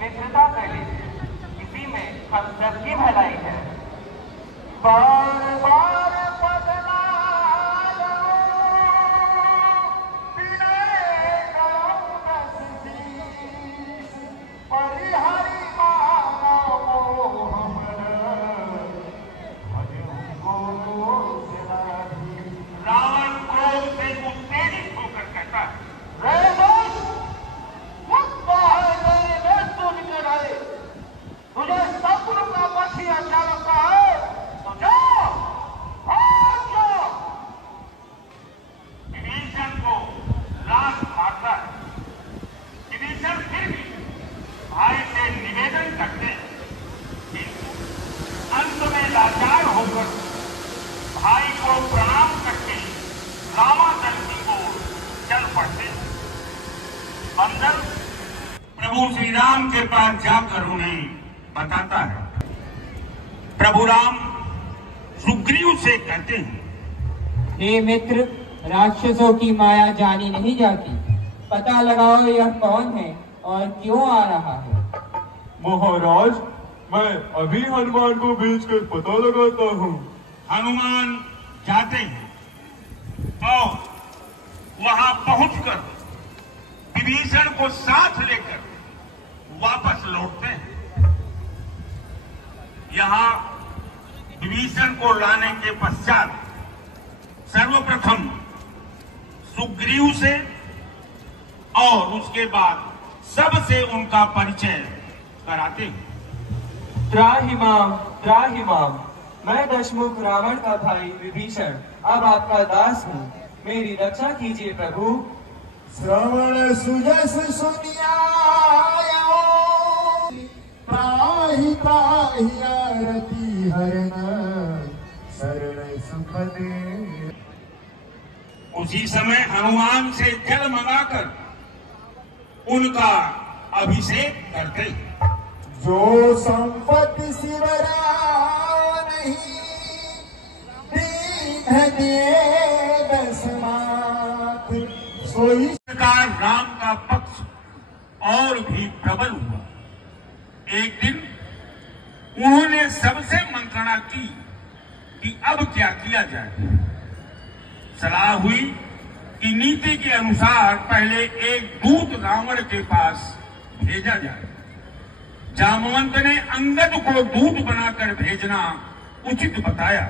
मित्रता कर लीजिए, इसी में हम सबकी भलाई है। बार बार बदला परिहरी रावण क्रोध से उत्तेजित होकर कहता है, तुझे शत्रु का मछली अच्छा लगता है तो जाओ, भाग जाओ। विभीषण को लात मारता है। विभीषण फिर भी भाई से निवेदन करते हैं, किंतु अंत में लाचार होकर भाई को प्रणाम करके रामादल की ओर चल पड़ते। बंदर प्रभु श्री राम के पास जाकर उन्हें बताता है। प्रभु राम सुग्रीव से कहते हैं, हे मित्र, राक्षसों की माया जानी नहीं जाती। पता लगाओ यह कौन है और क्यों आ रहा है। महाराज, मैं अभी हनुमान को भेजकर पता लगाता हूँ। हनुमान जाते हैं और वहां पहुंचकर विभीषण को साथ लेकर वापस लौटते हैं। यहां विभीषण को लाने के पश्चात सर्वप्रथम सुग्रीव से और उसके बाद सबसे उनका परिचय कराते हैं। त्राहिमाम, मैं दशमुख रावण का भाई विभीषण अब आपका दास हूँ। मेरी रक्षा कीजिए प्रभु। श्रवण सुजस सुनिया त्राहि त्राहि आरती हरण शरण सुख दे। उसी समय हनुमान से जल मंगाकर उनका अभिषेक करते। जो संपत्ति शिवराव नहीं दीन दिए दसमात, सोई प्रकार राम का पक्ष और भी प्रबल हुआ। एक दिन उन्होंने सबसे मंत्रणा की कि अब क्या किया जाए। सलाह हुई कि नीति के अनुसार पहले एक दूत रावण के पास भेजा जाए। जामवंत ने अंगद को दूत बनाकर भेजना उचित बताया।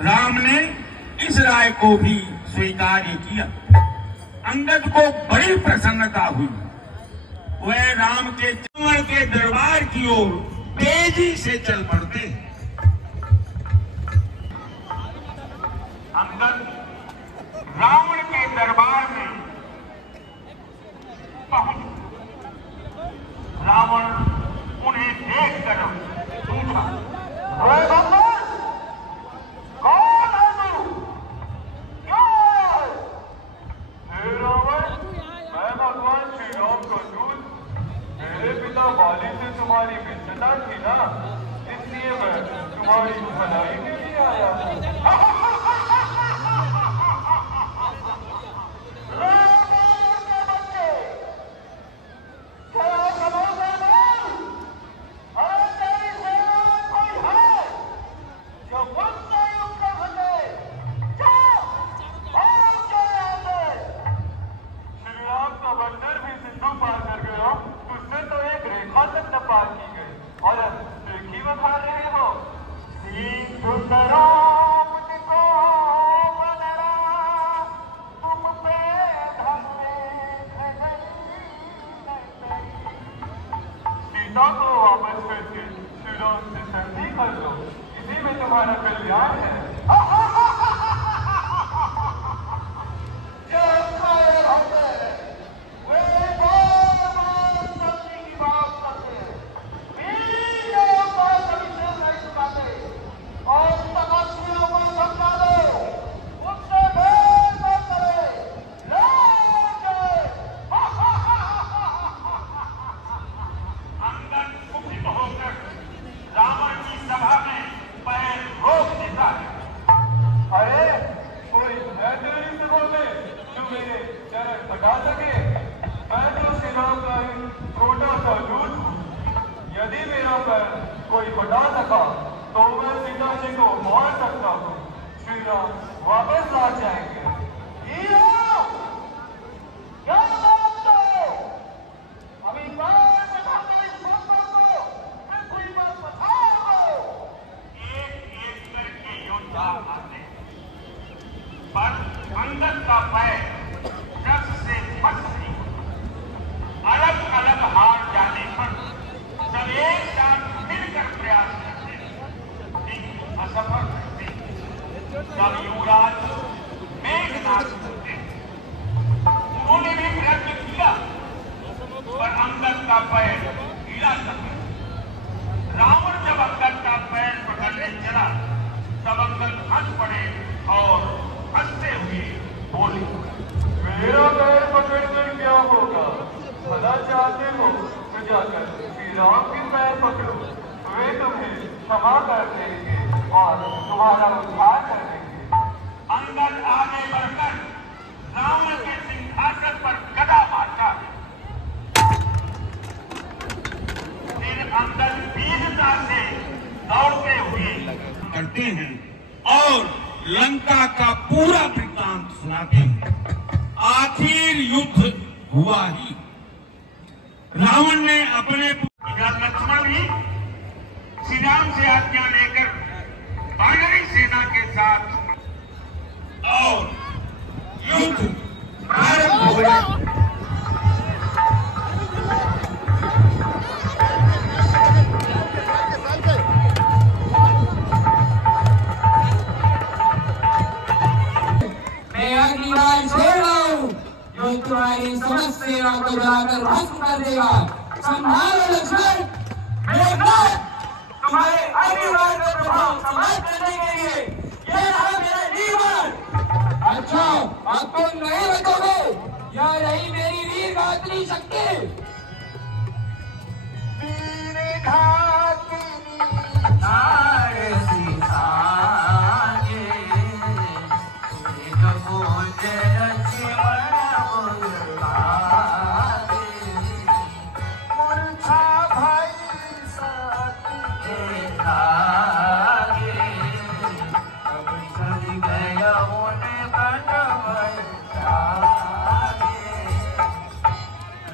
राम ने इस राय को भी स्वीकार किया। अंगद को बड़ी प्रसन्नता हुई। वह राम के रावण के दरबार की ओर तेजी से चल पड़ते। अंगद रावण के दरबार में पहुंच। रावण उन्हें देखकर पूछा, कौन है तू? क्या है? हे रावण, मैं भगवान श्री राम का दूत। मेरे पिता बाली से तुम्हारी मित्रता थी ना, इसलिए मैं तुम्हारी भलाई के लिए आया हूँ। मेरा पैर कोई बता सका तो मैं सीता जी को मार सकता हूँ। श्री राम वापस आ जाएंगे। अभी बार बैठाकर इस बंदर को पृथ्वी पर पछाड़ दो। एक करके योद्धा आते पर अंगद का पैर रस से फंस नहीं, अलग अलग हार जाने पर सब एक साथ मिलकर प्रयास करते लेकिन असफल रहते। तब युवराज मेघनाद होते, उन्होंने भी प्रयत्न किया पर अंगद का पैर ढीला कर दिया। रावण जब अंगद का पैर पकड़ने चला तब अंगद हंस पड़े और हंसते हुए बोले, मेरा पैर पकड़कर क्या होगा? भला चाहते हो तो जाकर श्री राम के पैर पकड़ो, वे तुम्हें क्षमा कर देंगे और तुम्हारा उद्धार कर देंगे। अंगद आगे बढ़कर रावण के सिंहासन पर गदा मारता है। फिर अंगद वीरता से दौड़ते हुए करते हैं और लंका का पूरा वृत्तांत सुनाते हैं। आखिर युद्ध हुआ ही। रावण ने अपने लक्ष्मण भी श्री राम से आज्ञा लेकर वानरी सेना के साथ और युद्ध प्रारंभ हो गया। मैं अगली बार छोड़ रहा हूँ जो तुम्हारी समस्त सेना को जाकर भस्म कर देगा। संभालो लक्ष्मण, मेघनाद, तुम्हारे अगली बार का प्रभाव समाप्त करने के लिए ये रहा मेरा नीमर। अच्छा, अब तुम नहीं बचोगे, यह रही मेरी वीर गात्री शक्ति।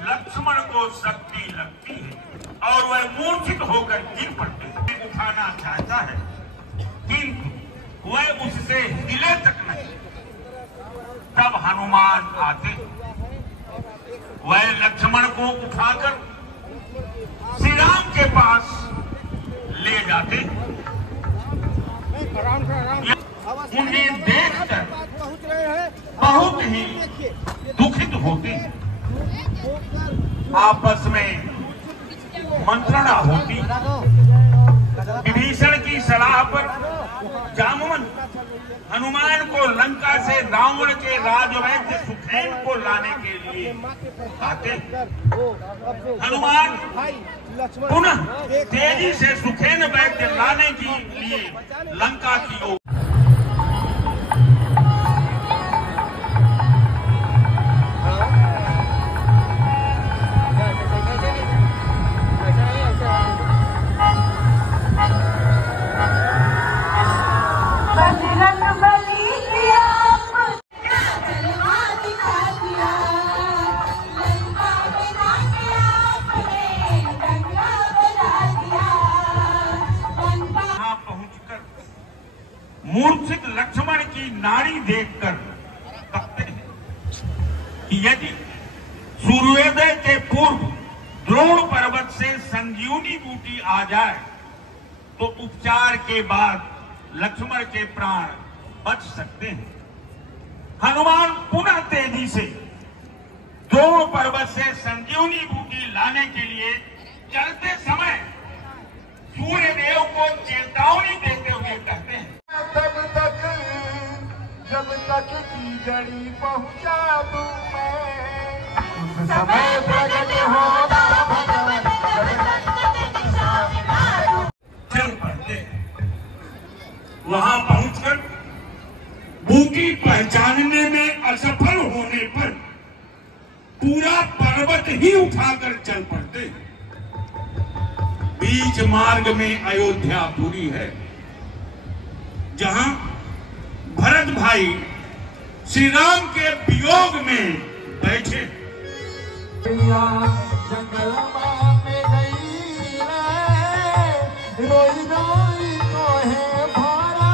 लक्ष्मण को शक्ति लगती है और वह मूर्छित होकर गिर पड़ते हैं। उठाना चाहता है किंतु वह उससे हिले तक नहीं। तब हनुमान आते, वह लक्ष्मण को उठाकर श्री राम के पास ले जाते। उन्हें देखकर बहुत ही दुखित होते हैं। आपस में मंत्रणा होती। विभीषण की सलाह पर जामवंत हनुमान को लंका से रावण के राजवैद्य सुखेन को लाने के लिए आते। हनुमान पुनः तेजी से सुखेन वैद्य लाने के लिए लंका की ओर। मूर्छित लक्ष्मण की नाड़ी देखकर कहते हैं कि यदि सूर्योदय के पूर्व द्रोण पर्वत से संजीवनी बूटी आ जाए तो उपचार के बाद लक्ष्मण के प्राण बच सकते हैं। हनुमान पुनः तेजी से द्रोण पर्वत से संजीवनी बूटी लाने के लिए चलते समय सूर्यदेव को चेतावनी देते हुए कहते हैं, जब तक की जड़ी पहुंचा दूं मैं, उस समय प्रकट होगा भगवान। चल पड़ते वहां पहुंचकर बूटी पहचानने में असफल होने पर पूरा पर्वत ही उठाकर चल पड़ते। बीच मार्ग में अयोध्यापुरी है, जहां भरत भाई श्री राम के वियोग में बैठे। जंगल में गई रोई रोई तो है भारा,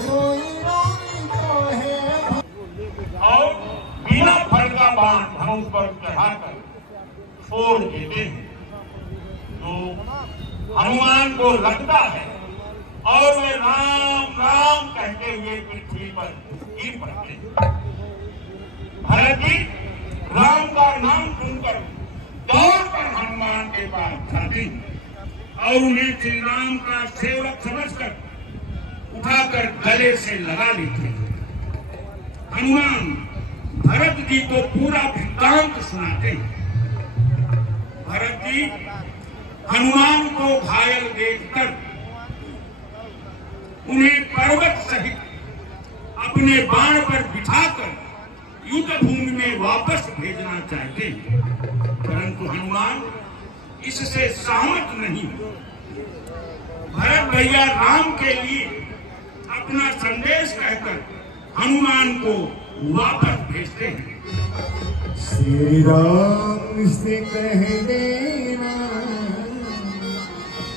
रोई रोई तो है। और बिना फल का बाण धनुष पर चढ़ाकर छोड़ देते हैं, तो हनुमान को लगता है और वे राम राम कहते हुए पृथ्वी पर गिर पड़ते हैं। भरत जी राम का नाम सुनकर दौड़कर हनुमान के पास जाते हैं और उन्हें श्री राम का सेवक समझकर उठाकर गले से लगा लेते हैं। हनुमान भरत जी को पूरा वृत्तांत सुनाते हैं। भरत जी हनुमान को घायल देखकर उन्हें पर्वत सहित अपने बाण पर बिठाकर युद्ध भूमि में वापस भेजना चाहते हैं, परंतु हनुमान इससे सहमत नहीं। भरत भैया राम के लिए अपना संदेश कहकर हनुमान को वापस भेजते हैं। श्री राम से कह देना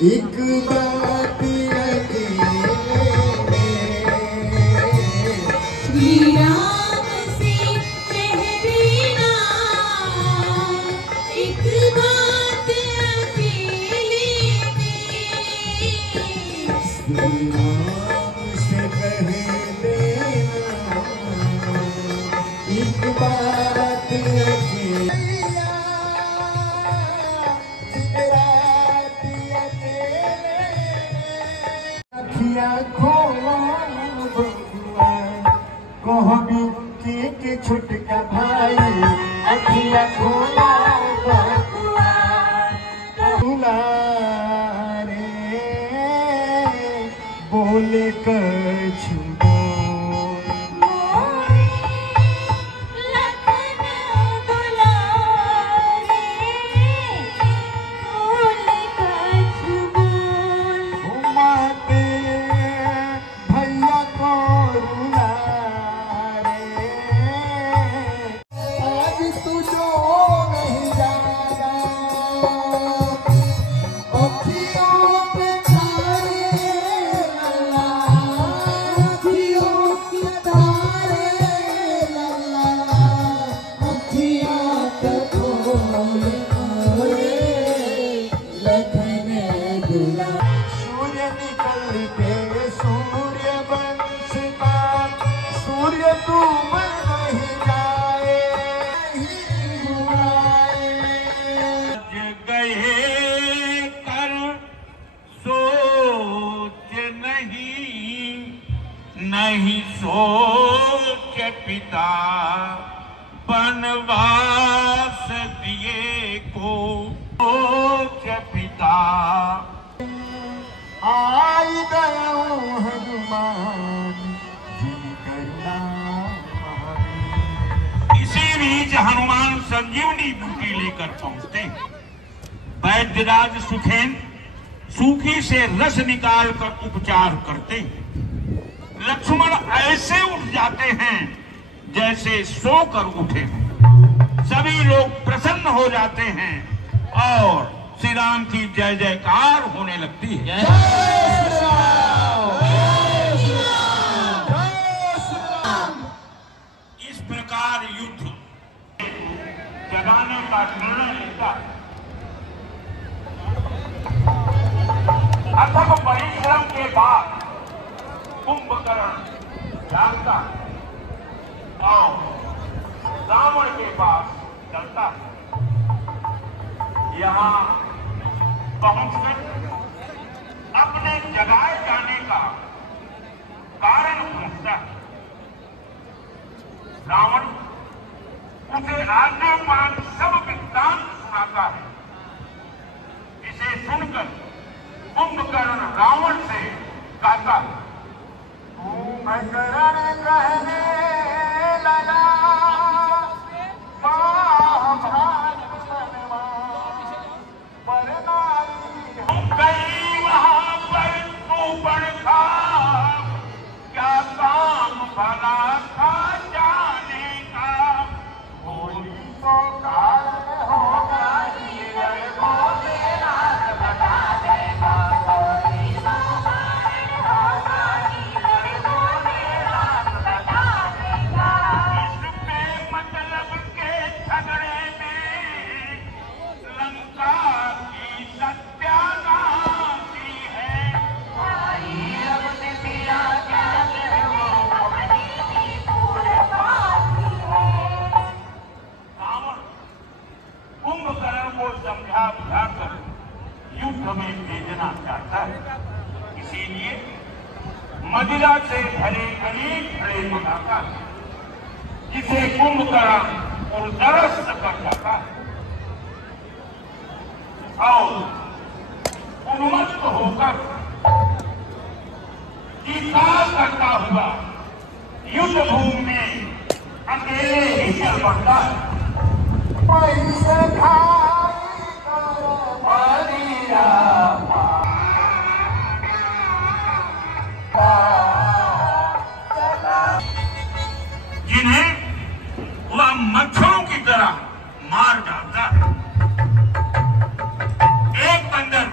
एक बात श्री राम से कह देना एक बात अकेले में। श्री राम से कह देना एक बात के छुटका भाई अखिया खोला बकुआ रे बोले कछु नहीं सोच पिता बनवास दिए को सोच पिता। आई गया हनुमान इसी बीच हनुमान संजीवनी बूटी लेकर पहुंचते हैं। वैद्यराज सुखेन सूखी से रस निकालकर उपचार करते हैं। लक्ष्मण ऐसे उठ जाते हैं जैसे सोकर उठे। सभी लोग प्रसन्न हो जाते हैं और श्री राम की जय जयकार होने लगती है। इस प्रकार युद्ध जगाने का निर्णय लेता है। अथक परिश्रम के बाद कुंभकर्ण जानता और रावण के पास चलता है। यहाँ पहुंचकर अपने जगाए जाने का कारण पूछता है। रावण उसे आज्ञापान सब वृत्तांत सुनाता है। इसे सुनकर कुंभकर्ण रावण से कहता है, कुंभकर्ण कहने लगा कह युद्ध में भेजना चाहता है। इसीलिए मदिरा से भरे अनेक खड़े मंगाता है, जिसे कुंभकर्ण और दरस्त कर जाता है और उन्मत्त होकर चित्कार करता हुआ युद्ध भूमि में अकेले ही चल पड़ता है। जिन्हें वह मच्छरों की तरह मार डालता है। एक बंदर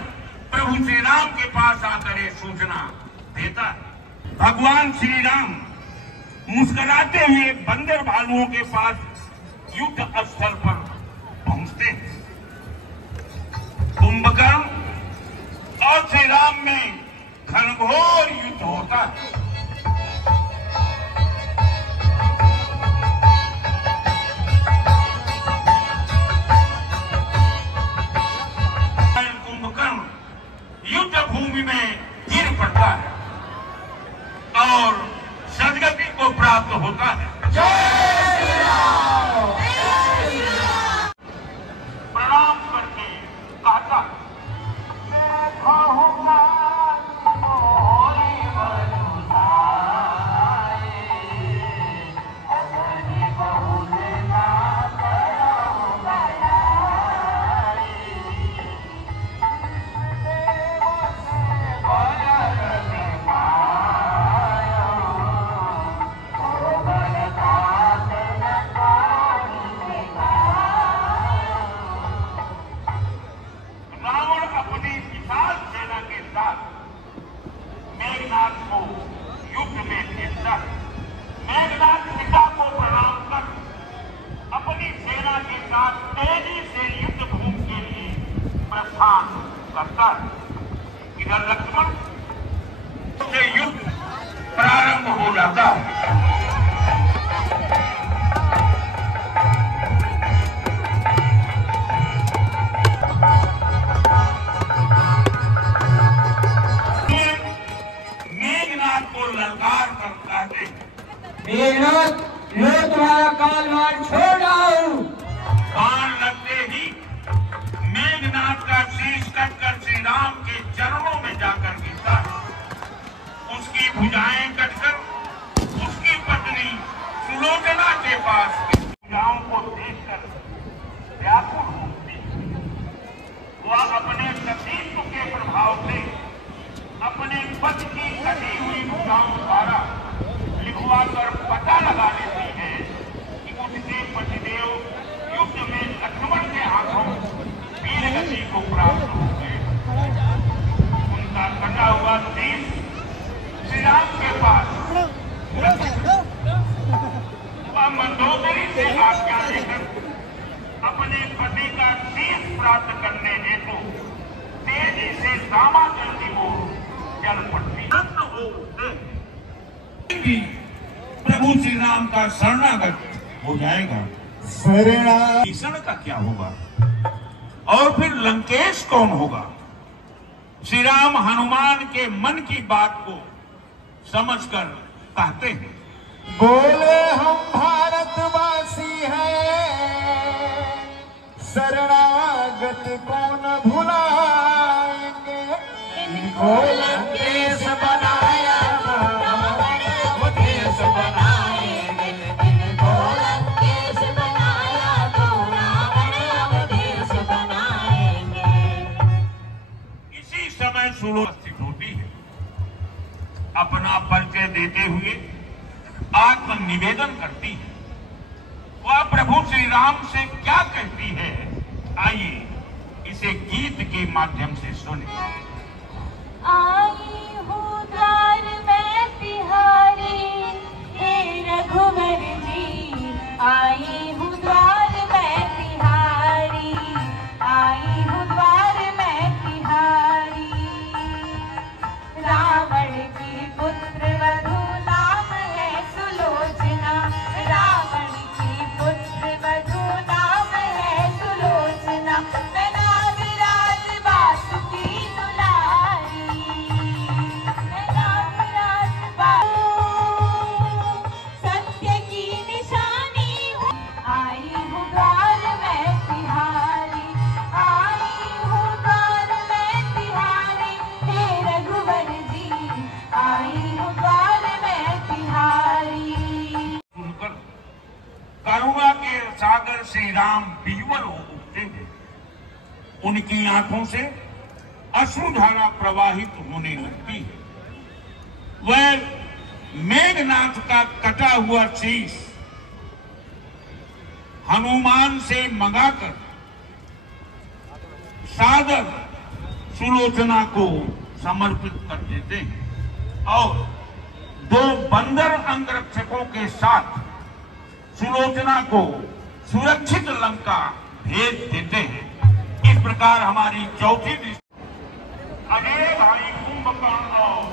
प्रभु श्री राम के पास आकर ये सूचना देता है। भगवान श्री राम मुस्कुराते हुए बंदर भालुओं के पास युद्ध स्थल पर पहुंचते हैं। कुंभकर्ण और श्री राम में घनघोर युद्ध होता है। कुंभकर्ण युद्ध भूमि में गिर पड़ता है और सदगति को प्राप्त होता है। प्रणाम करके कहता इधर लक्ष्मण से युद्ध प्रारंभ हो जाता है। मेघनाथ को ललकार कर कहते हैं, मेघनाथ लो तुम्हारा कालवाड़ छोड़ आओ। बाण लगते ही मेघनाथ का शीश कटकर श्री राम के चरणों में जाकर गिरता है। उसकी भुजाएं कटकर उसकी पत्नी सुलोचना के पास भुजाओं को देखकर व्याकुल होती है। वह अपने सतीत्व के प्रभाव से अपने पति की कटी हुई भुजाओं द्वारा लिखवा कर पता लगा लेती है कि उसके पतिदेव युद्ध में लक्ष्मण के हाथों गति को प्राप्त हो गए। उनका कटा हुआ शीश श्री राम के पास वह मंदोदरी से आज्ञा लेकर अपने पति का शीश प्राप्त करने हेतु तेजी से दामाचल की ओर चल पड़ती। प्रभु श्री राम का शरणागत हो जाएगा। भीषण का क्या होगा और फिर लंकेश कौन होगा? श्री राम हनुमान के मन की बात को समझकर कहते हैं, बोले हम भारतवासी हैं, शरणागत कौन भुलाएंगे। इनको लंकेश बनाया वो देश बनाएंगे। इनको लंकेश बनाया तो रावण वो देश बनाएंगे। इसी समय सुलोचना होती है। अपना परिचय देते हुए आत्म निवेदन करती है। वह प्रभु श्री राम से क्या कहती है, आइए इसे गीत के माध्यम से सुने। आई हूँ द्वार में तिहारी, हे रघुवर जी। आई हूँ द्वार में तिहारी, आई हूँ द्वार में तिहारी। रावण की पुत्र वधू नाम है सुलोचना। रावण की पुत्र वधू नाम है सुलोचना। मैं नागराज वासुकी राम विह्वल हो उठते हैं। उनकी आंखों से अश्रुधारा प्रवाहित होने लगती है। वह मेघनाथ का कटा हुआ शीश हनुमान से मंगाकर सादर सुलोचना को समर्पित कर देते हैं और 2 बंदर अंगरक्षकों के साथ सुलोचना को सुरक्षित लंका भेज देते हैं। इस प्रकार हमारी चौथी अजय भाई कुंभकर्ण और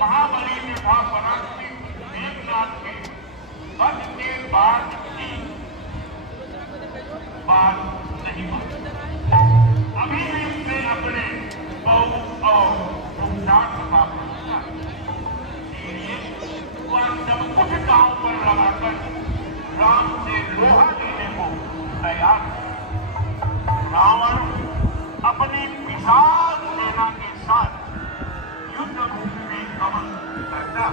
महाबली तथा पराक्रमी मेघनाथ के वध के बाद भी बात नहीं मानी। अभी भी उसे अपने बहु और पुरुषार्थ का प्रश्न इसलिए वह सब कुछ दांव पर लगाकर राम से लोहा देने को तैयार है। रावण अपनी विशाल सेना के साथ युद्ध भूमि में गमन करता,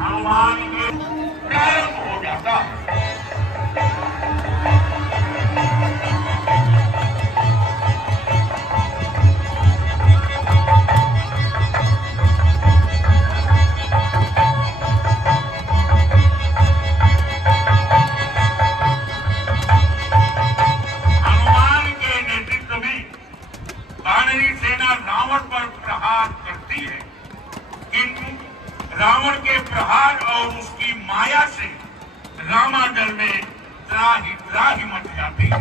हनुमान के प्रारंभ हो जाता। रावण पर प्रहार करती है, किंतु रावण के प्रहार और उसकी माया से रामादल में त्राही मच जाती है।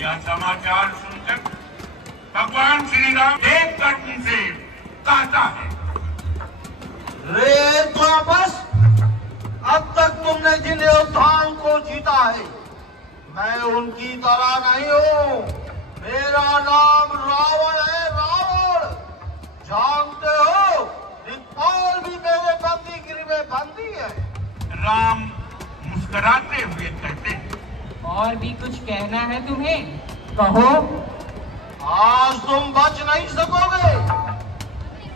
यह समाचार सुनकर भगवान श्री राम एक कर उनसे कहता है, रे द्वापस, अब तक तुमने जिन योद्धाओं को जीता है, मैं उनकी तरह नहीं हूँ। मेरा नाम रावण है, रावण। जानते हो, दिक्पाल भी मेरे बंदीगिरी में बंदी है। राम मुस्कुराते हुए कहते हैं, और भी कुछ कहना है तुम्हें? कहो। आज तुम बच नहीं सकोगे।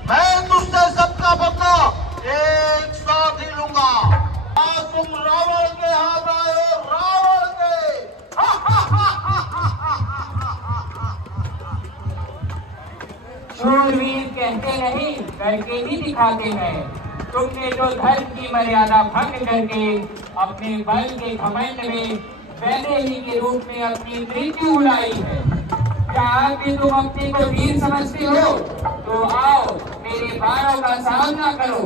मैं तुझसे सबका बदला एक साथ ही लूंगा। आज तुम रावण के हाथ आए हो, रावण के। शूरवीर कहते नहीं, करके भी दिखाते हैं। तुमने तो धर्म की मर्यादा भंग करके अपने बल के घमंड में वैदेही के रूप में अपनी मृत्यु उड़ाई है। क्या कि तुम अपने को वीर समझते हो? तो आओ, मेरे बाणों का सामना करो।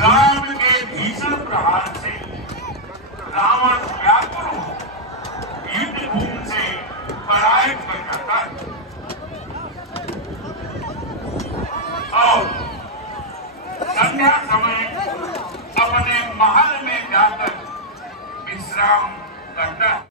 राम के भीषण प्रहार से रावण व्याकुल हो युद्ध भूमि से पलायन कर जाता है और संध्या समय अपने महल में जाकर विश्राम करता है।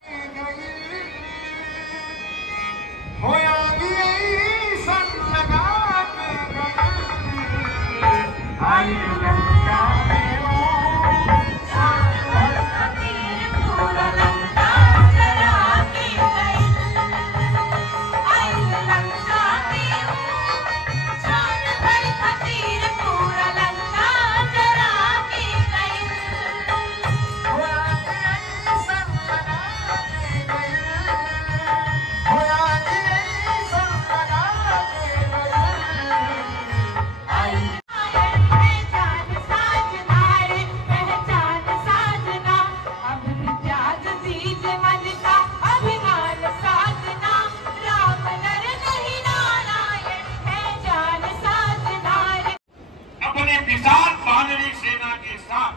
विशाल वानरी सेना के साथ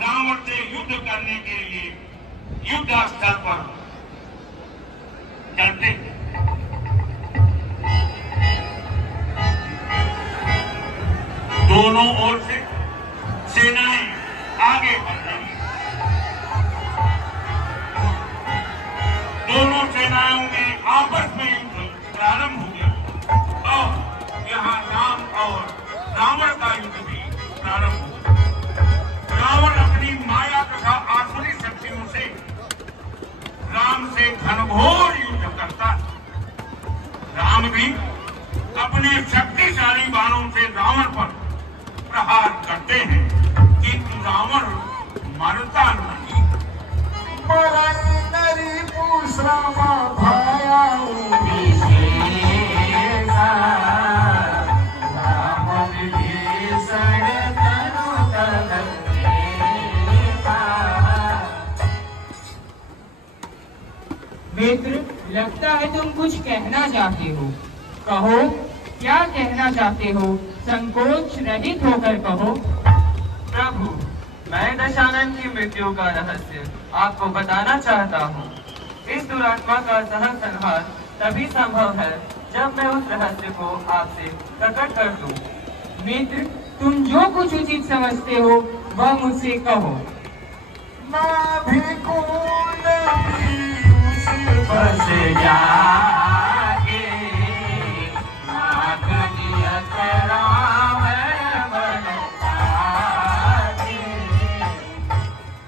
रावण से युद्ध करने के लिए युद्ध स्थल पर चलते हैं। दोनों ओर से सेनाएं आगे बढ़ रही हैं। दोनों सेनाओं में आपस में युद्ध प्रारंभ हो गया और मरता नहीं। मरण नरी पूसरामा भाया मित्र, लगता है तुम कुछ कहना चाहते हो। कहो, क्या कहना चाहते हो? संकोच रहित होकर कहो। प्रभु, मैं दशानन की मृत्यु का रहस्य आपको बताना चाहता हूँ। इस दुरात्मा का सहज संहार तभी संभव है जब मैं उस रहस्य को आपसे प्रकट कर दूं। मित्र, तुम जो कुछ उचित समझते हो वह मुझसे कहो। बस जाके नाथ नियत राम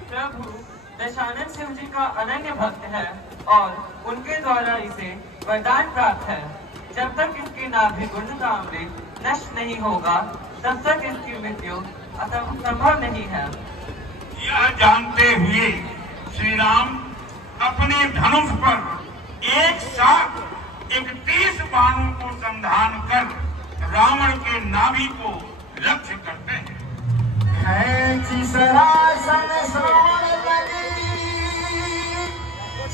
प्रभु, दशानन शिव जी का अनन्य भक्त है और उनके द्वारा इसे वरदान प्राप्त है। जब तक इसके नाभि गुण का अमृत नष्ट नहीं होगा तब तक इसकी मृत्यु संभव नहीं है। यह जानते हुए श्री राम अपने धनुष पर एक साथ 31 बाणों को संधान कर रावण के नाभि को लक्ष्य करते हैं। सरासन श्रवण लगी,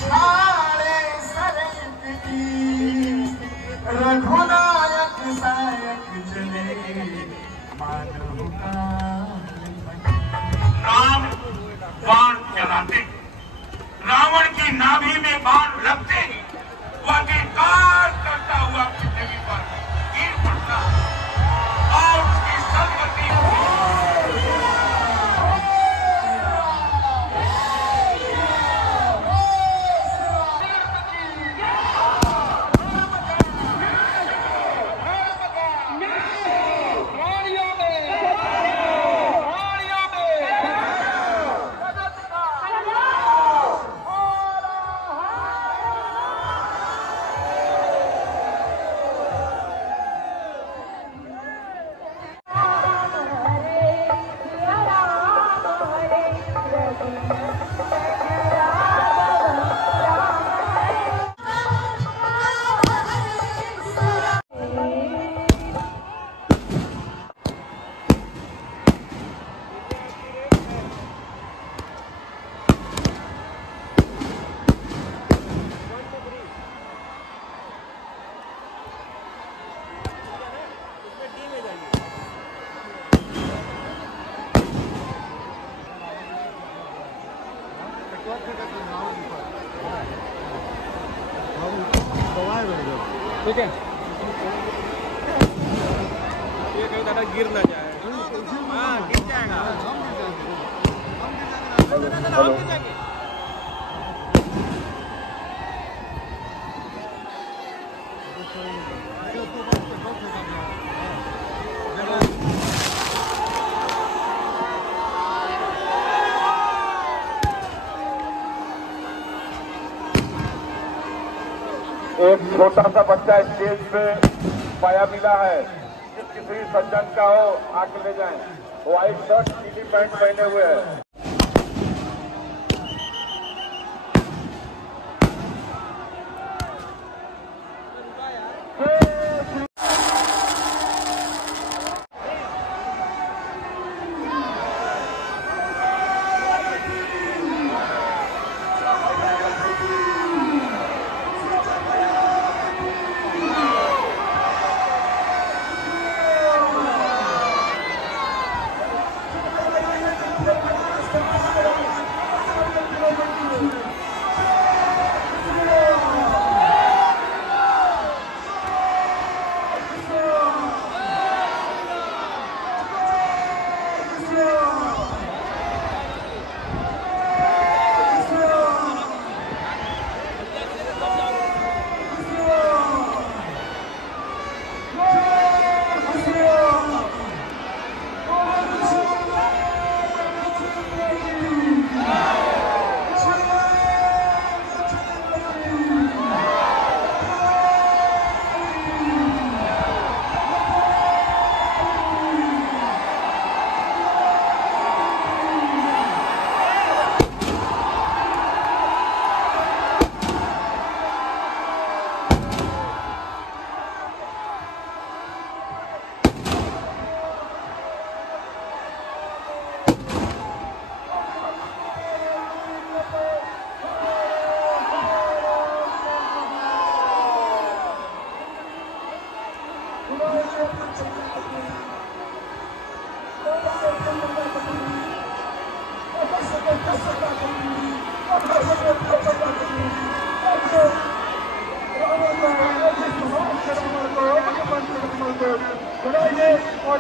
छाड़े सरयत की, रघुनायक सायक चले मानव का। राम बाण चलाते, रावण की नाभि में बाण लगते ही वह धिक्कार करता हुआ पृथ्वी पर गिर पड़ता और उसकी सदगति ठीक है, ये कहीं दादा गिर ना जाए। हाँ, गिर जाएगा। एक छोटा सा बच्चा स्टेज पे पाया मिला है। जिस किसी सज्जन का हो आके ले जाएं। व्हाइट शर्ट नीली पैंट पहने हुए है। बनाइए और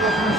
Gracias.